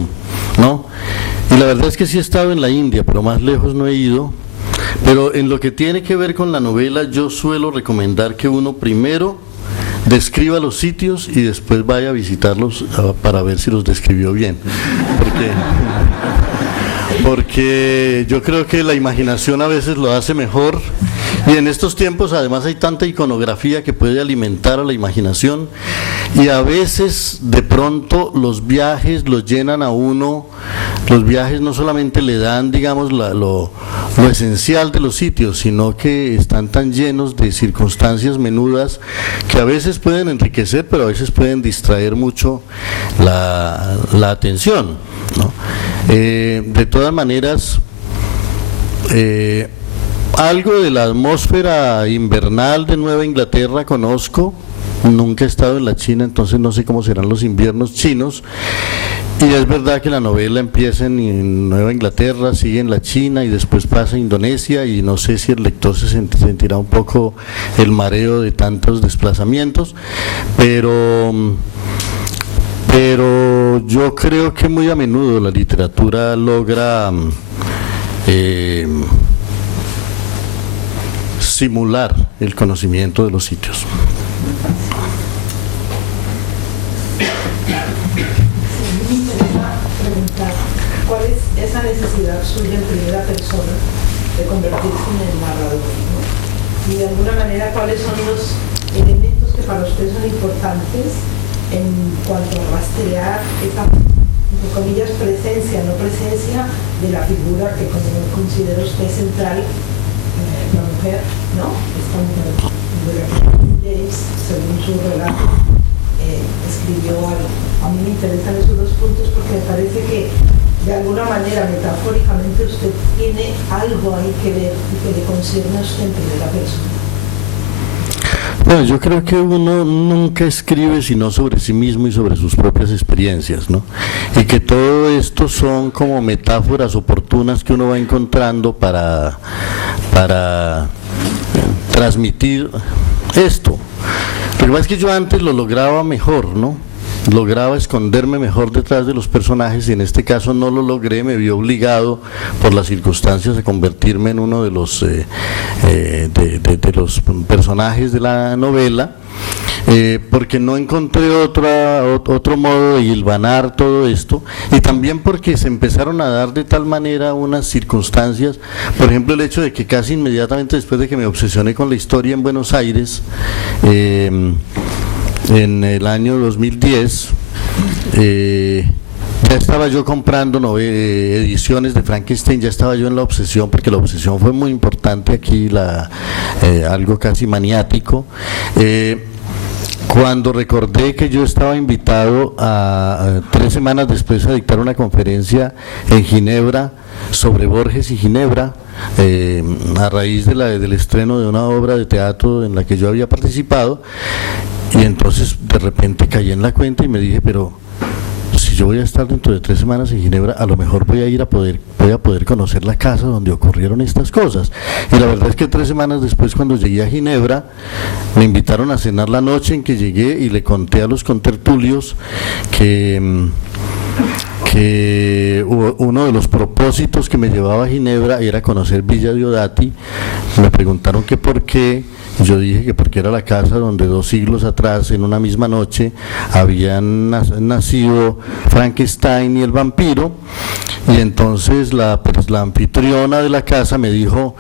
no. Y la verdad es que sí he estado en la India, pero más lejos no he ido. Pero en lo que tiene que ver con la novela, yo suelo recomendar que uno primero describa los sitios y después vaya a visitarlos para ver si los describió bien. Porque yo creo que la imaginación a veces lo hace mejor, y en estos tiempos además hay tanta iconografía que puede alimentar a la imaginación, y a veces de pronto los viajes los llenan a uno. Los viajes no solamente le dan, digamos, lo esencial de los sitios, sino que están tan llenos de circunstancias menudas que a veces pueden enriquecer, pero a veces pueden distraer mucho la atención, ¿no? De todas maneras, algo de la atmósfera invernal de Nueva Inglaterra conozco. Nunca he estado en la China, entonces no sé cómo serán los inviernos chinos. Y es verdad que la novela empieza en Nueva Inglaterra, sigue en la China y después pasa a Indonesia, y no sé si el lector se sentirá un poco el mareo de tantos desplazamientos, pero yo creo que muy a menudo la literatura logra simular el conocimiento de los sitios. ¿Cuál es esa necesidad suya en primera persona de convertirse en el narrador, ¿no? Y de alguna manera, ¿cuáles son los elementos que para usted son importantes en cuanto a rastrear esa, entre comillas, presencia, no presencia de la figura que considera usted central, la mujer, ¿no? Esta mujer de la que James, según su relato, escribió algo. A mí me interesan esos dos puntos porque me parece que de alguna manera, metafóricamente, usted tiene algo ahí que ver y que le concierne a usted en primera persona. Bueno, yo creo que uno nunca escribe sino sobre sí mismo y sobre sus propias experiencias, ¿no? Y que todo esto son como metáforas oportunas que uno va encontrando para transmitir esto. Lo que pasa es que yo antes lo lograba mejor, ¿no? Lograba esconderme mejor detrás de los personajes, y en este caso no lo logré. Me vi obligado por las circunstancias a convertirme en uno de los los personajes de la novela, porque no encontré otro modo de hilvanar todo esto, y también porque se empezaron a dar de tal manera unas circunstancias. Por ejemplo, el hecho de que casi inmediatamente después de que me obsesioné con la historia en Buenos Aires, en el año 2010, ya estaba yo comprando ediciones de Frankenstein. Ya estaba yo en la obsesión, porque la obsesión fue muy importante aquí, algo casi maniático. Cuando recordé que yo estaba invitado 3 semanas después a dictar una conferencia en Ginebra sobre Borges y Ginebra, a raíz del estreno de una obra de teatro en la que yo había participado, y entonces de repente caí en la cuenta y me dije, pero si yo voy a estar dentro de 3 semanas en Ginebra, a lo mejor voy a poder conocer la casa donde ocurrieron estas cosas. Y la verdad es que 3 semanas después, cuando llegué a Ginebra, me invitaron a cenar la noche en que llegué y le conté a los contertulios que uno de los propósitos que me llevaba a Ginebra era conocer Villa Diodati. Me preguntaron que por qué. Yo dije que porque era la casa donde 2 siglos atrás, en una misma noche, habían nacido Frankenstein y el vampiro. Y entonces la anfitriona de la casa me dijo: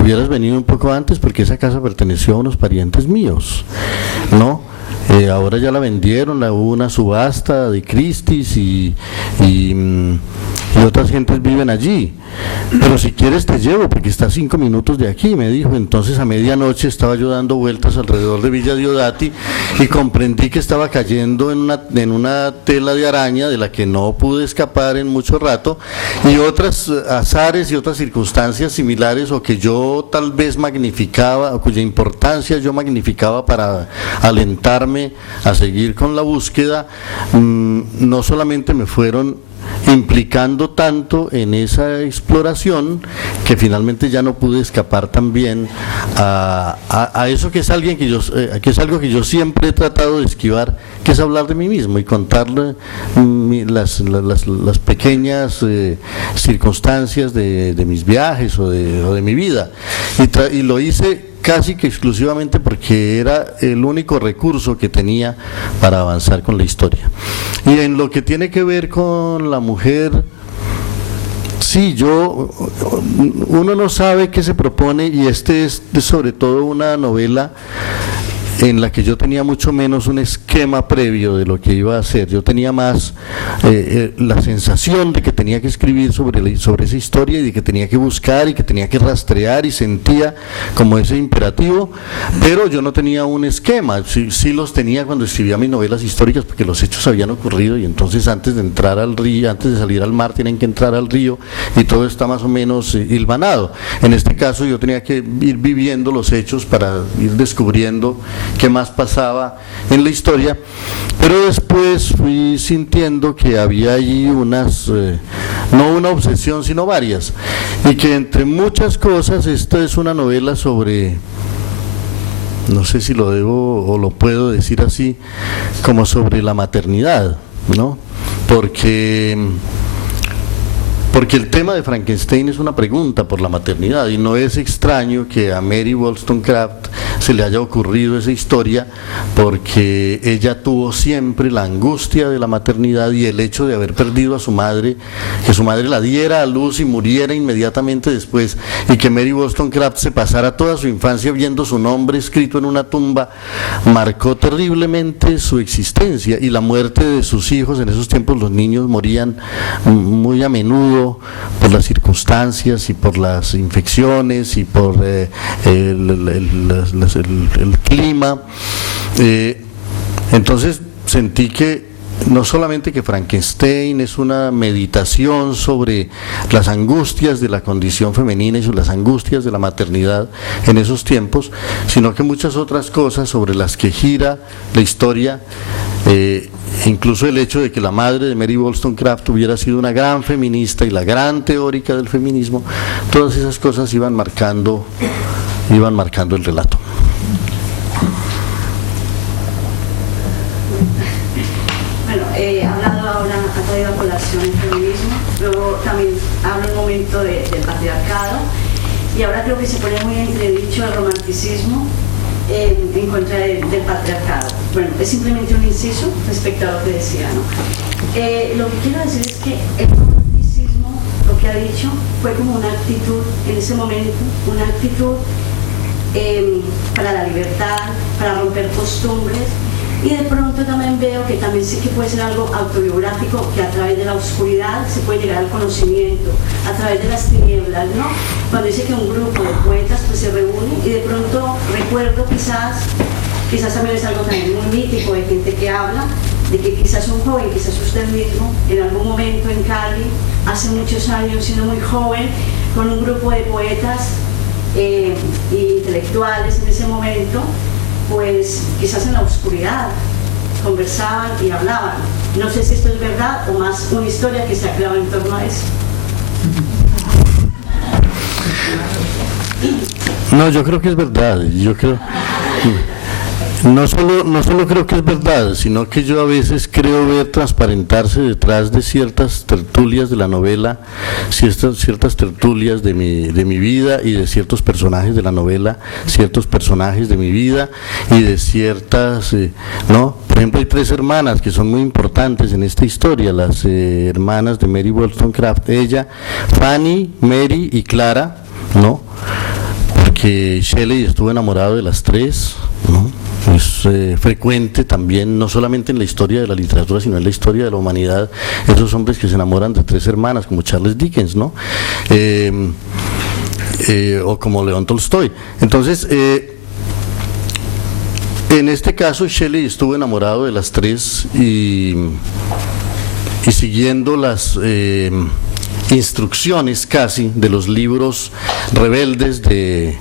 hubieras venido un poco antes, porque esa casa perteneció a unos parientes míos, ¿no? Ahora ya la vendieron, hubo una subasta de Christie's y otras gentes viven allí, pero si quieres te llevo, porque está a 5 minutos de aquí, me dijo. Entonces a medianoche estaba yo dando vueltas alrededor de Villa Diodati y comprendí que estaba cayendo en una tela de araña de la que no pude escapar en mucho rato, y otras azares y otras circunstancias similares, o que yo tal vez magnificaba, o cuya importancia yo magnificaba para alentarme a seguir con la búsqueda, no solamente me fueron implicando tanto en esa exploración, que finalmente ya no pude escapar también a eso que es algo que yo siempre he tratado de esquivar, que es hablar de mí mismo y contarle las pequeñas circunstancias de mis viajes o de mi vida, y lo hice casi que exclusivamente porque era el único recurso que tenía para avanzar con la historia. Y en lo que tiene que ver con la mujer, sí, uno no sabe qué se propone, y este es sobre todo una novela en la que yo tenía mucho menos un esquema previo de lo que iba a hacer. Yo tenía más la sensación de que tenía que escribir sobre esa historia, y de que tenía que buscar y que tenía que rastrear, y sentía como ese imperativo, pero yo no tenía un esquema. Sí los tenía cuando escribía mis novelas históricas, porque los hechos habían ocurrido, y entonces antes de entrar al río, antes de salir al mar, tienen que entrar al río, y todo está más o menos hilvanado. En este caso yo tenía que ir viviendo los hechos para ir descubriendo qué más pasaba en la historia, pero después fui sintiendo que había allí no una obsesión, sino varias, y que entre muchas cosas esta es una novela sobre, no sé si lo debo o lo puedo decir así, como sobre la maternidad, ¿no? Porque el tema de Frankenstein es una pregunta por la maternidad, y no es extraño que a Mary Wollstonecraft se le haya ocurrido esa historia, porque ella tuvo siempre la angustia de la maternidad y el hecho de haber perdido a su madre, que su madre la diera a luz y muriera inmediatamente después, y que Mary Wollstonecraft se pasara toda su infancia viendo su nombre escrito en una tumba, marcó terriblemente su existencia. Y la muerte de sus hijos, en esos tiempos los niños morían muy a menudo por las circunstancias y por las infecciones y por el clima. Entonces sentí que no solamente que Frankenstein es una meditación sobre las angustias de la condición femenina y sobre las angustias de la maternidad en esos tiempos, sino que muchas otras cosas sobre las que gira la historia, incluso el hecho de que la madre de Mary Wollstonecraft hubiera sido una gran feminista y la gran teórica del feminismo, todas esas cosas iban marcando el relato. Bueno, hablado ahora, ha traído a colación el feminismo, luego también habla un momento del patriarcado, y ahora creo que se pone muy entredicho el romanticismo en contra del patriarcado. Bueno, es simplemente un inciso respecto a lo que decía, ¿no? Lo que quiero decir es que el romanticismo, lo que ha dicho, fue como una actitud en ese momento, una actitud para la libertad, para romper costumbres, y de pronto también veo que también sí que puede ser algo autobiográfico, que a través de la oscuridad se puede llegar al conocimiento, a través de las tinieblas, ¿no? Cuando dice que un grupo de poetas pues se reúne, y de pronto recuerdo quizás también es algo también muy mítico, de gente que habla de que quizás un joven, quizás usted mismo, en algún momento en Cali, hace muchos años, siendo muy joven, con un grupo de poetas e intelectuales en ese momento, pues quizás en la oscuridad conversaban y hablaban, No sé si esto es verdad o más una historia que se ha creado en torno a eso. No, yo creo que es verdad. Yo creo, no solo creo que es verdad, sino que yo a veces creo ver transparentarse detrás de ciertas tertulias de la novela, ciertas tertulias de mi vida y de ciertos personajes de la novela, ciertos personajes de mi vida y de ciertas, ¿no? Por ejemplo, hay 3 hermanas que son muy importantes en esta historia, las hermanas de Mary Wollstonecraft, ella, Fanny, Mary y Clara, ¿no? Porque Shelley estuvo enamorado de las 3, ¿no? Es frecuente también, no solamente en la historia de la literatura, sino en la historia de la humanidad, esos hombres que se enamoran de 3 hermanas, como Charles Dickens, ¿no? O como León Tolstoy. Entonces, en este caso, Shelley estuvo enamorado de las 3 y siguiendo las instrucciones casi de los libros rebeldes de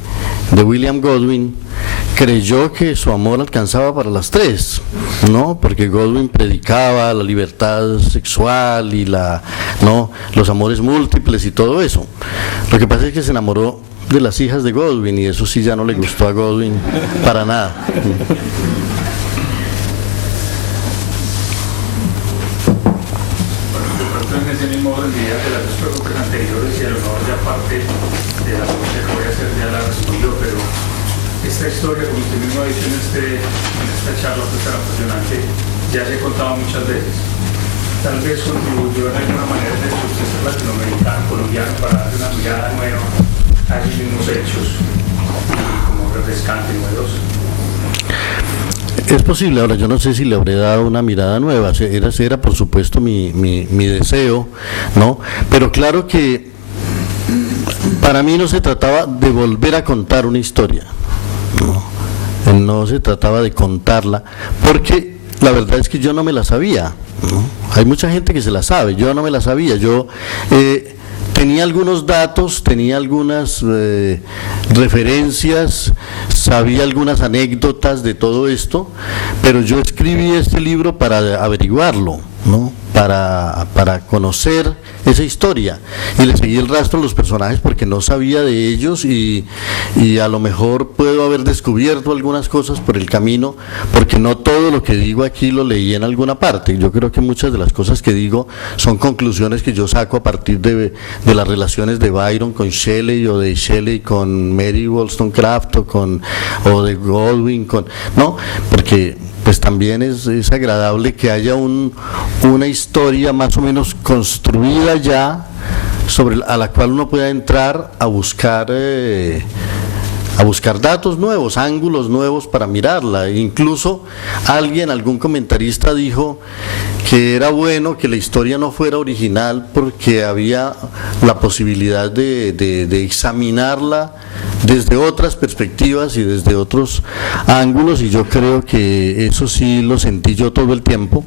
William Godwin, creyó que su amor alcanzaba para las 3, ¿no? Porque Godwin predicaba la libertad sexual y los amores múltiples y todo eso. Lo que pasa es que se enamoró de las hijas de Godwin y eso sí ya no le gustó a Godwin para nada. En ese mismo orden de ideas de las 2 preguntas anteriores, y a lo mejor ya parte de la pregunta que voy a hacer ya la respondió, pero esta historia, como usted mismo ha dicho en esta charla tan apasionante, ya se ha contado muchas veces. Tal vez contribuyó de alguna manera en el suceso latinoamericano, colombiano, para darle una mirada nueva a esos mismos hechos y como refrescante y novedoso. Es posible, ahora yo no sé si le habré dado una mirada nueva, era por supuesto mi deseo, ¿no? Pero claro que para mí no se trataba de volver a contar una historia, no se trataba de contarla, porque la verdad es que yo no me la sabía, ¿no? Hay mucha gente que se la sabe, yo no me la sabía, yo tenía algunos datos, tenía algunas referencias, sabía algunas anécdotas de todo esto, pero yo escribí este libro para averiguarlo, ¿no? Para conocer esa historia, y le seguí el rastro a los personajes porque no sabía de ellos y a lo mejor puedo haber descubierto algunas cosas por el camino, porque no todo lo que digo aquí lo leí en alguna parte. Yo creo que muchas de las cosas que digo son conclusiones que yo saco a partir de las relaciones de Byron con Shelley, o de Shelley con Mary Wollstonecraft, o de Godwin ¿no? Porque pues también es agradable que haya una historia más o menos construida ya, a la cual uno pueda entrar a buscar datos nuevos, ángulos nuevos para mirarla. Incluso algún comentarista dijo que era bueno que la historia no fuera original porque había la posibilidad de examinarla desde otras perspectivas y desde otros ángulos, y yo creo que eso sí lo sentí yo todo el tiempo.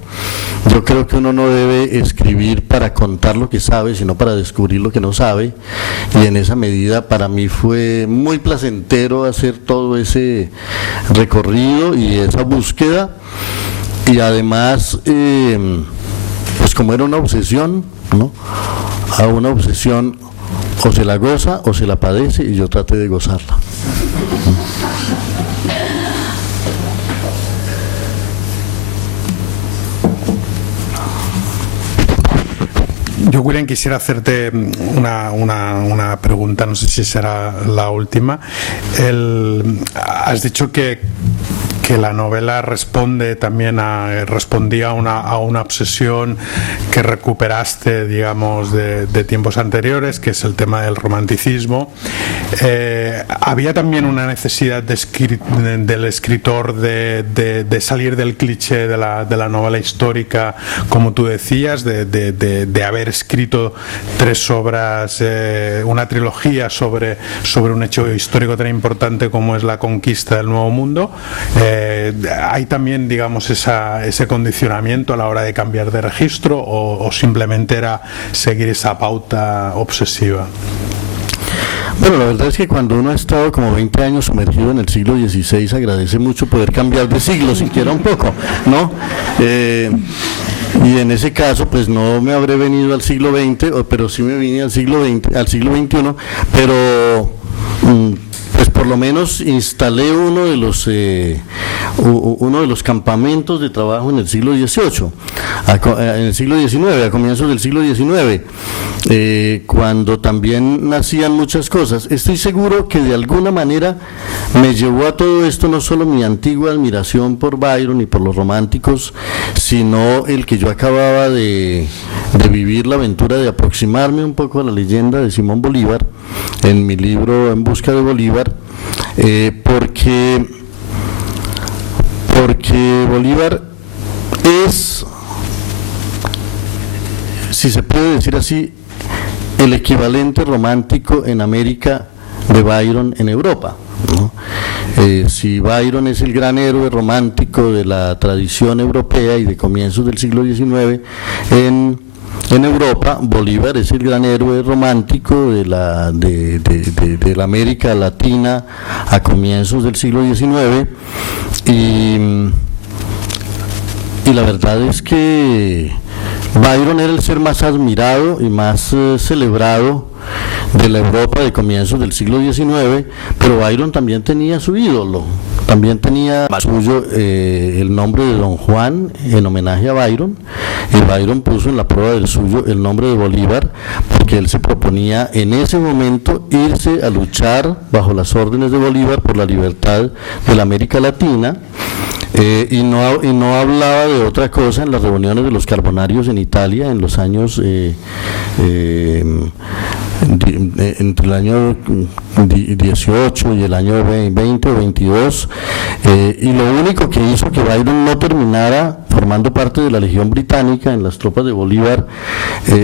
Yo creo que uno no debe escribir para contar lo que sabe, sino para descubrir lo que no sabe, y en esa medida para mí fue muy placentero hacer todo ese recorrido y esa búsqueda, y además pues como era una obsesión, ¿no? A una obsesión o se la goza o se la padece, y yo traté de gozarla. Yo, William, quisiera hacerte una pregunta, no sé si será la última. Has dicho que la novela respondía a una obsesión que recuperaste, digamos, de tiempos anteriores, que es el tema del romanticismo. Había también una necesidad del escritor de salir del cliché de la novela histórica, como tú decías, de haber escrito 3 obras, una trilogía sobre un hecho histórico tan importante como es la conquista del Nuevo Mundo. ¿Hay también, digamos, ese condicionamiento a la hora de cambiar de registro, o simplemente era seguir esa pauta obsesiva? Bueno, la verdad es que cuando uno ha estado como 20 años sumergido en el siglo XVI, agradece mucho poder cambiar de siglo, siquiera un poco, ¿no? Y en ese caso, pues no me habré venido al siglo XX, pero sí me vine al siglo XXI, pero pues por lo menos instalé uno de los campamentos de trabajo en el siglo XVIII, en el siglo XIX, a comienzos del siglo XIX, cuando también nacían muchas cosas. Estoy seguro que de alguna manera me llevó a todo esto no solo mi antigua admiración por Byron y por los románticos, sino el que yo acababa de vivir la aventura de aproximarme un poco a la leyenda de Simón Bolívar en mi libro En busca de Bolívar, porque Bolívar es, si se puede decir así, el equivalente romántico en América de Byron en Europa, ¿no? Si Byron es el gran héroe romántico de la tradición europea y de comienzos del siglo XIX en Europa, Bolívar es el gran héroe romántico de la América Latina a comienzos del siglo XIX, y la verdad es que Byron era el ser más admirado y más celebrado de la Europa de comienzos del siglo XIX, pero Byron también tenía su ídolo, también tenía suyo el nombre de Don Juan en homenaje a Byron, y Byron puso en la prueba del suyo el nombre de Bolívar, porque él se proponía en ese momento irse a luchar bajo las órdenes de Bolívar por la libertad de la América Latina. Y no hablaba de otra cosa en las reuniones de los carbonarios en Italia en los años entre el año 18 y el año 20 o 22, y lo único que hizo que Byron no terminara formando parte de la Legión Británica en las tropas de Bolívar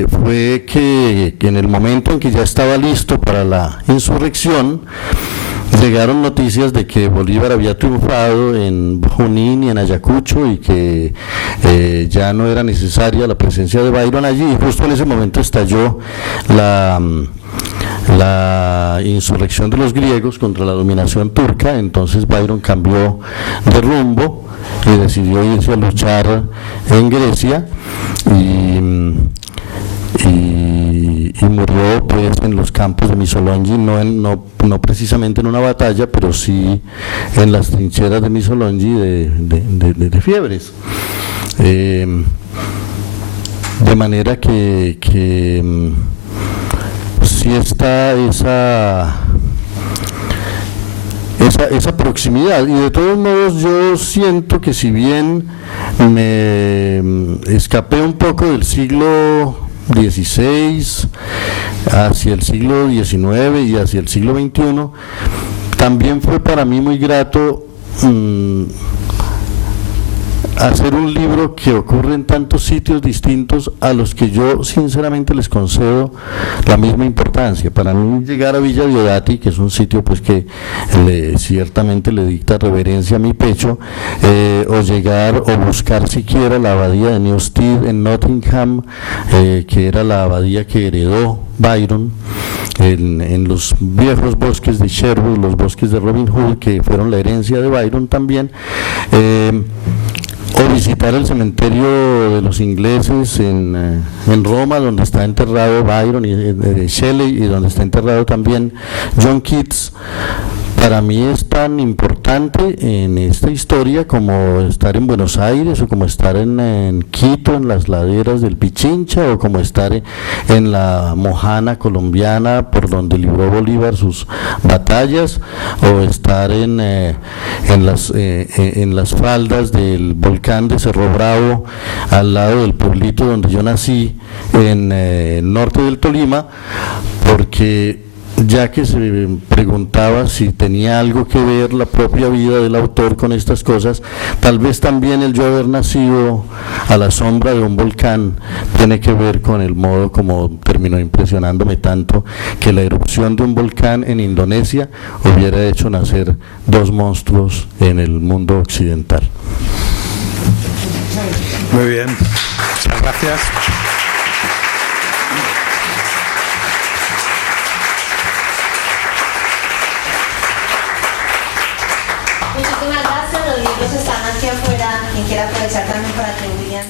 fue que en el momento en que ya estaba listo para la insurrección, llegaron noticias de que Bolívar había triunfado en Junín y en Ayacucho, y que ya no era necesaria la presencia de Byron allí, y justo en ese momento estalló la insurrección de los griegos contra la dominación turca. Entonces Byron cambió de rumbo y decidió irse a luchar en Grecia, y murió pues en los campos de Missolonghi, no precisamente en una batalla, pero sí en las trincheras de Missolonghi de fiebres. De manera que sí está esa proximidad, y de todos modos yo siento que si bien me escapé un poco del siglo XVI hacia el siglo XIX y hacia el siglo XXI, también fue para mí muy grato hacer un libro que ocurre en tantos sitios distintos a los que yo sinceramente les concedo la misma importancia. Para mí llegar a Villa Diodati, que es un sitio pues que ciertamente le dicta reverencia a mi pecho, o llegar o buscar siquiera la abadía de Newstead en Nottingham, que era la abadía que heredó Byron en los viejos bosques de Sherwood, los bosques de Robin Hood, que fueron la herencia de Byron también, o visitar el cementerio de los ingleses en Roma, donde está enterrado Byron y Shelley, y donde está enterrado también John Keats. Para mí es tan importante en esta historia como estar en Buenos Aires, o como estar en Quito, en las laderas del Pichincha, o como estar en la Mojana colombiana, por donde libró Bolívar sus batallas, o estar en las faldas del volcán de Cerro Bravo, al lado del pueblito donde yo nací, en el norte del Tolima, porque ya que se preguntaba si tenía algo que ver la propia vida del autor con estas cosas, tal vez también el yo haber nacido a la sombra de un volcán tiene que ver con el modo como terminó impresionándome tanto que la erupción de un volcán en Indonesia hubiera hecho nacer dos monstruos en el mundo occidental. Muy bien, muchas gracias. Muchísimas gracias, los libros están aquí afuera, quien quiera aprovechar también para que William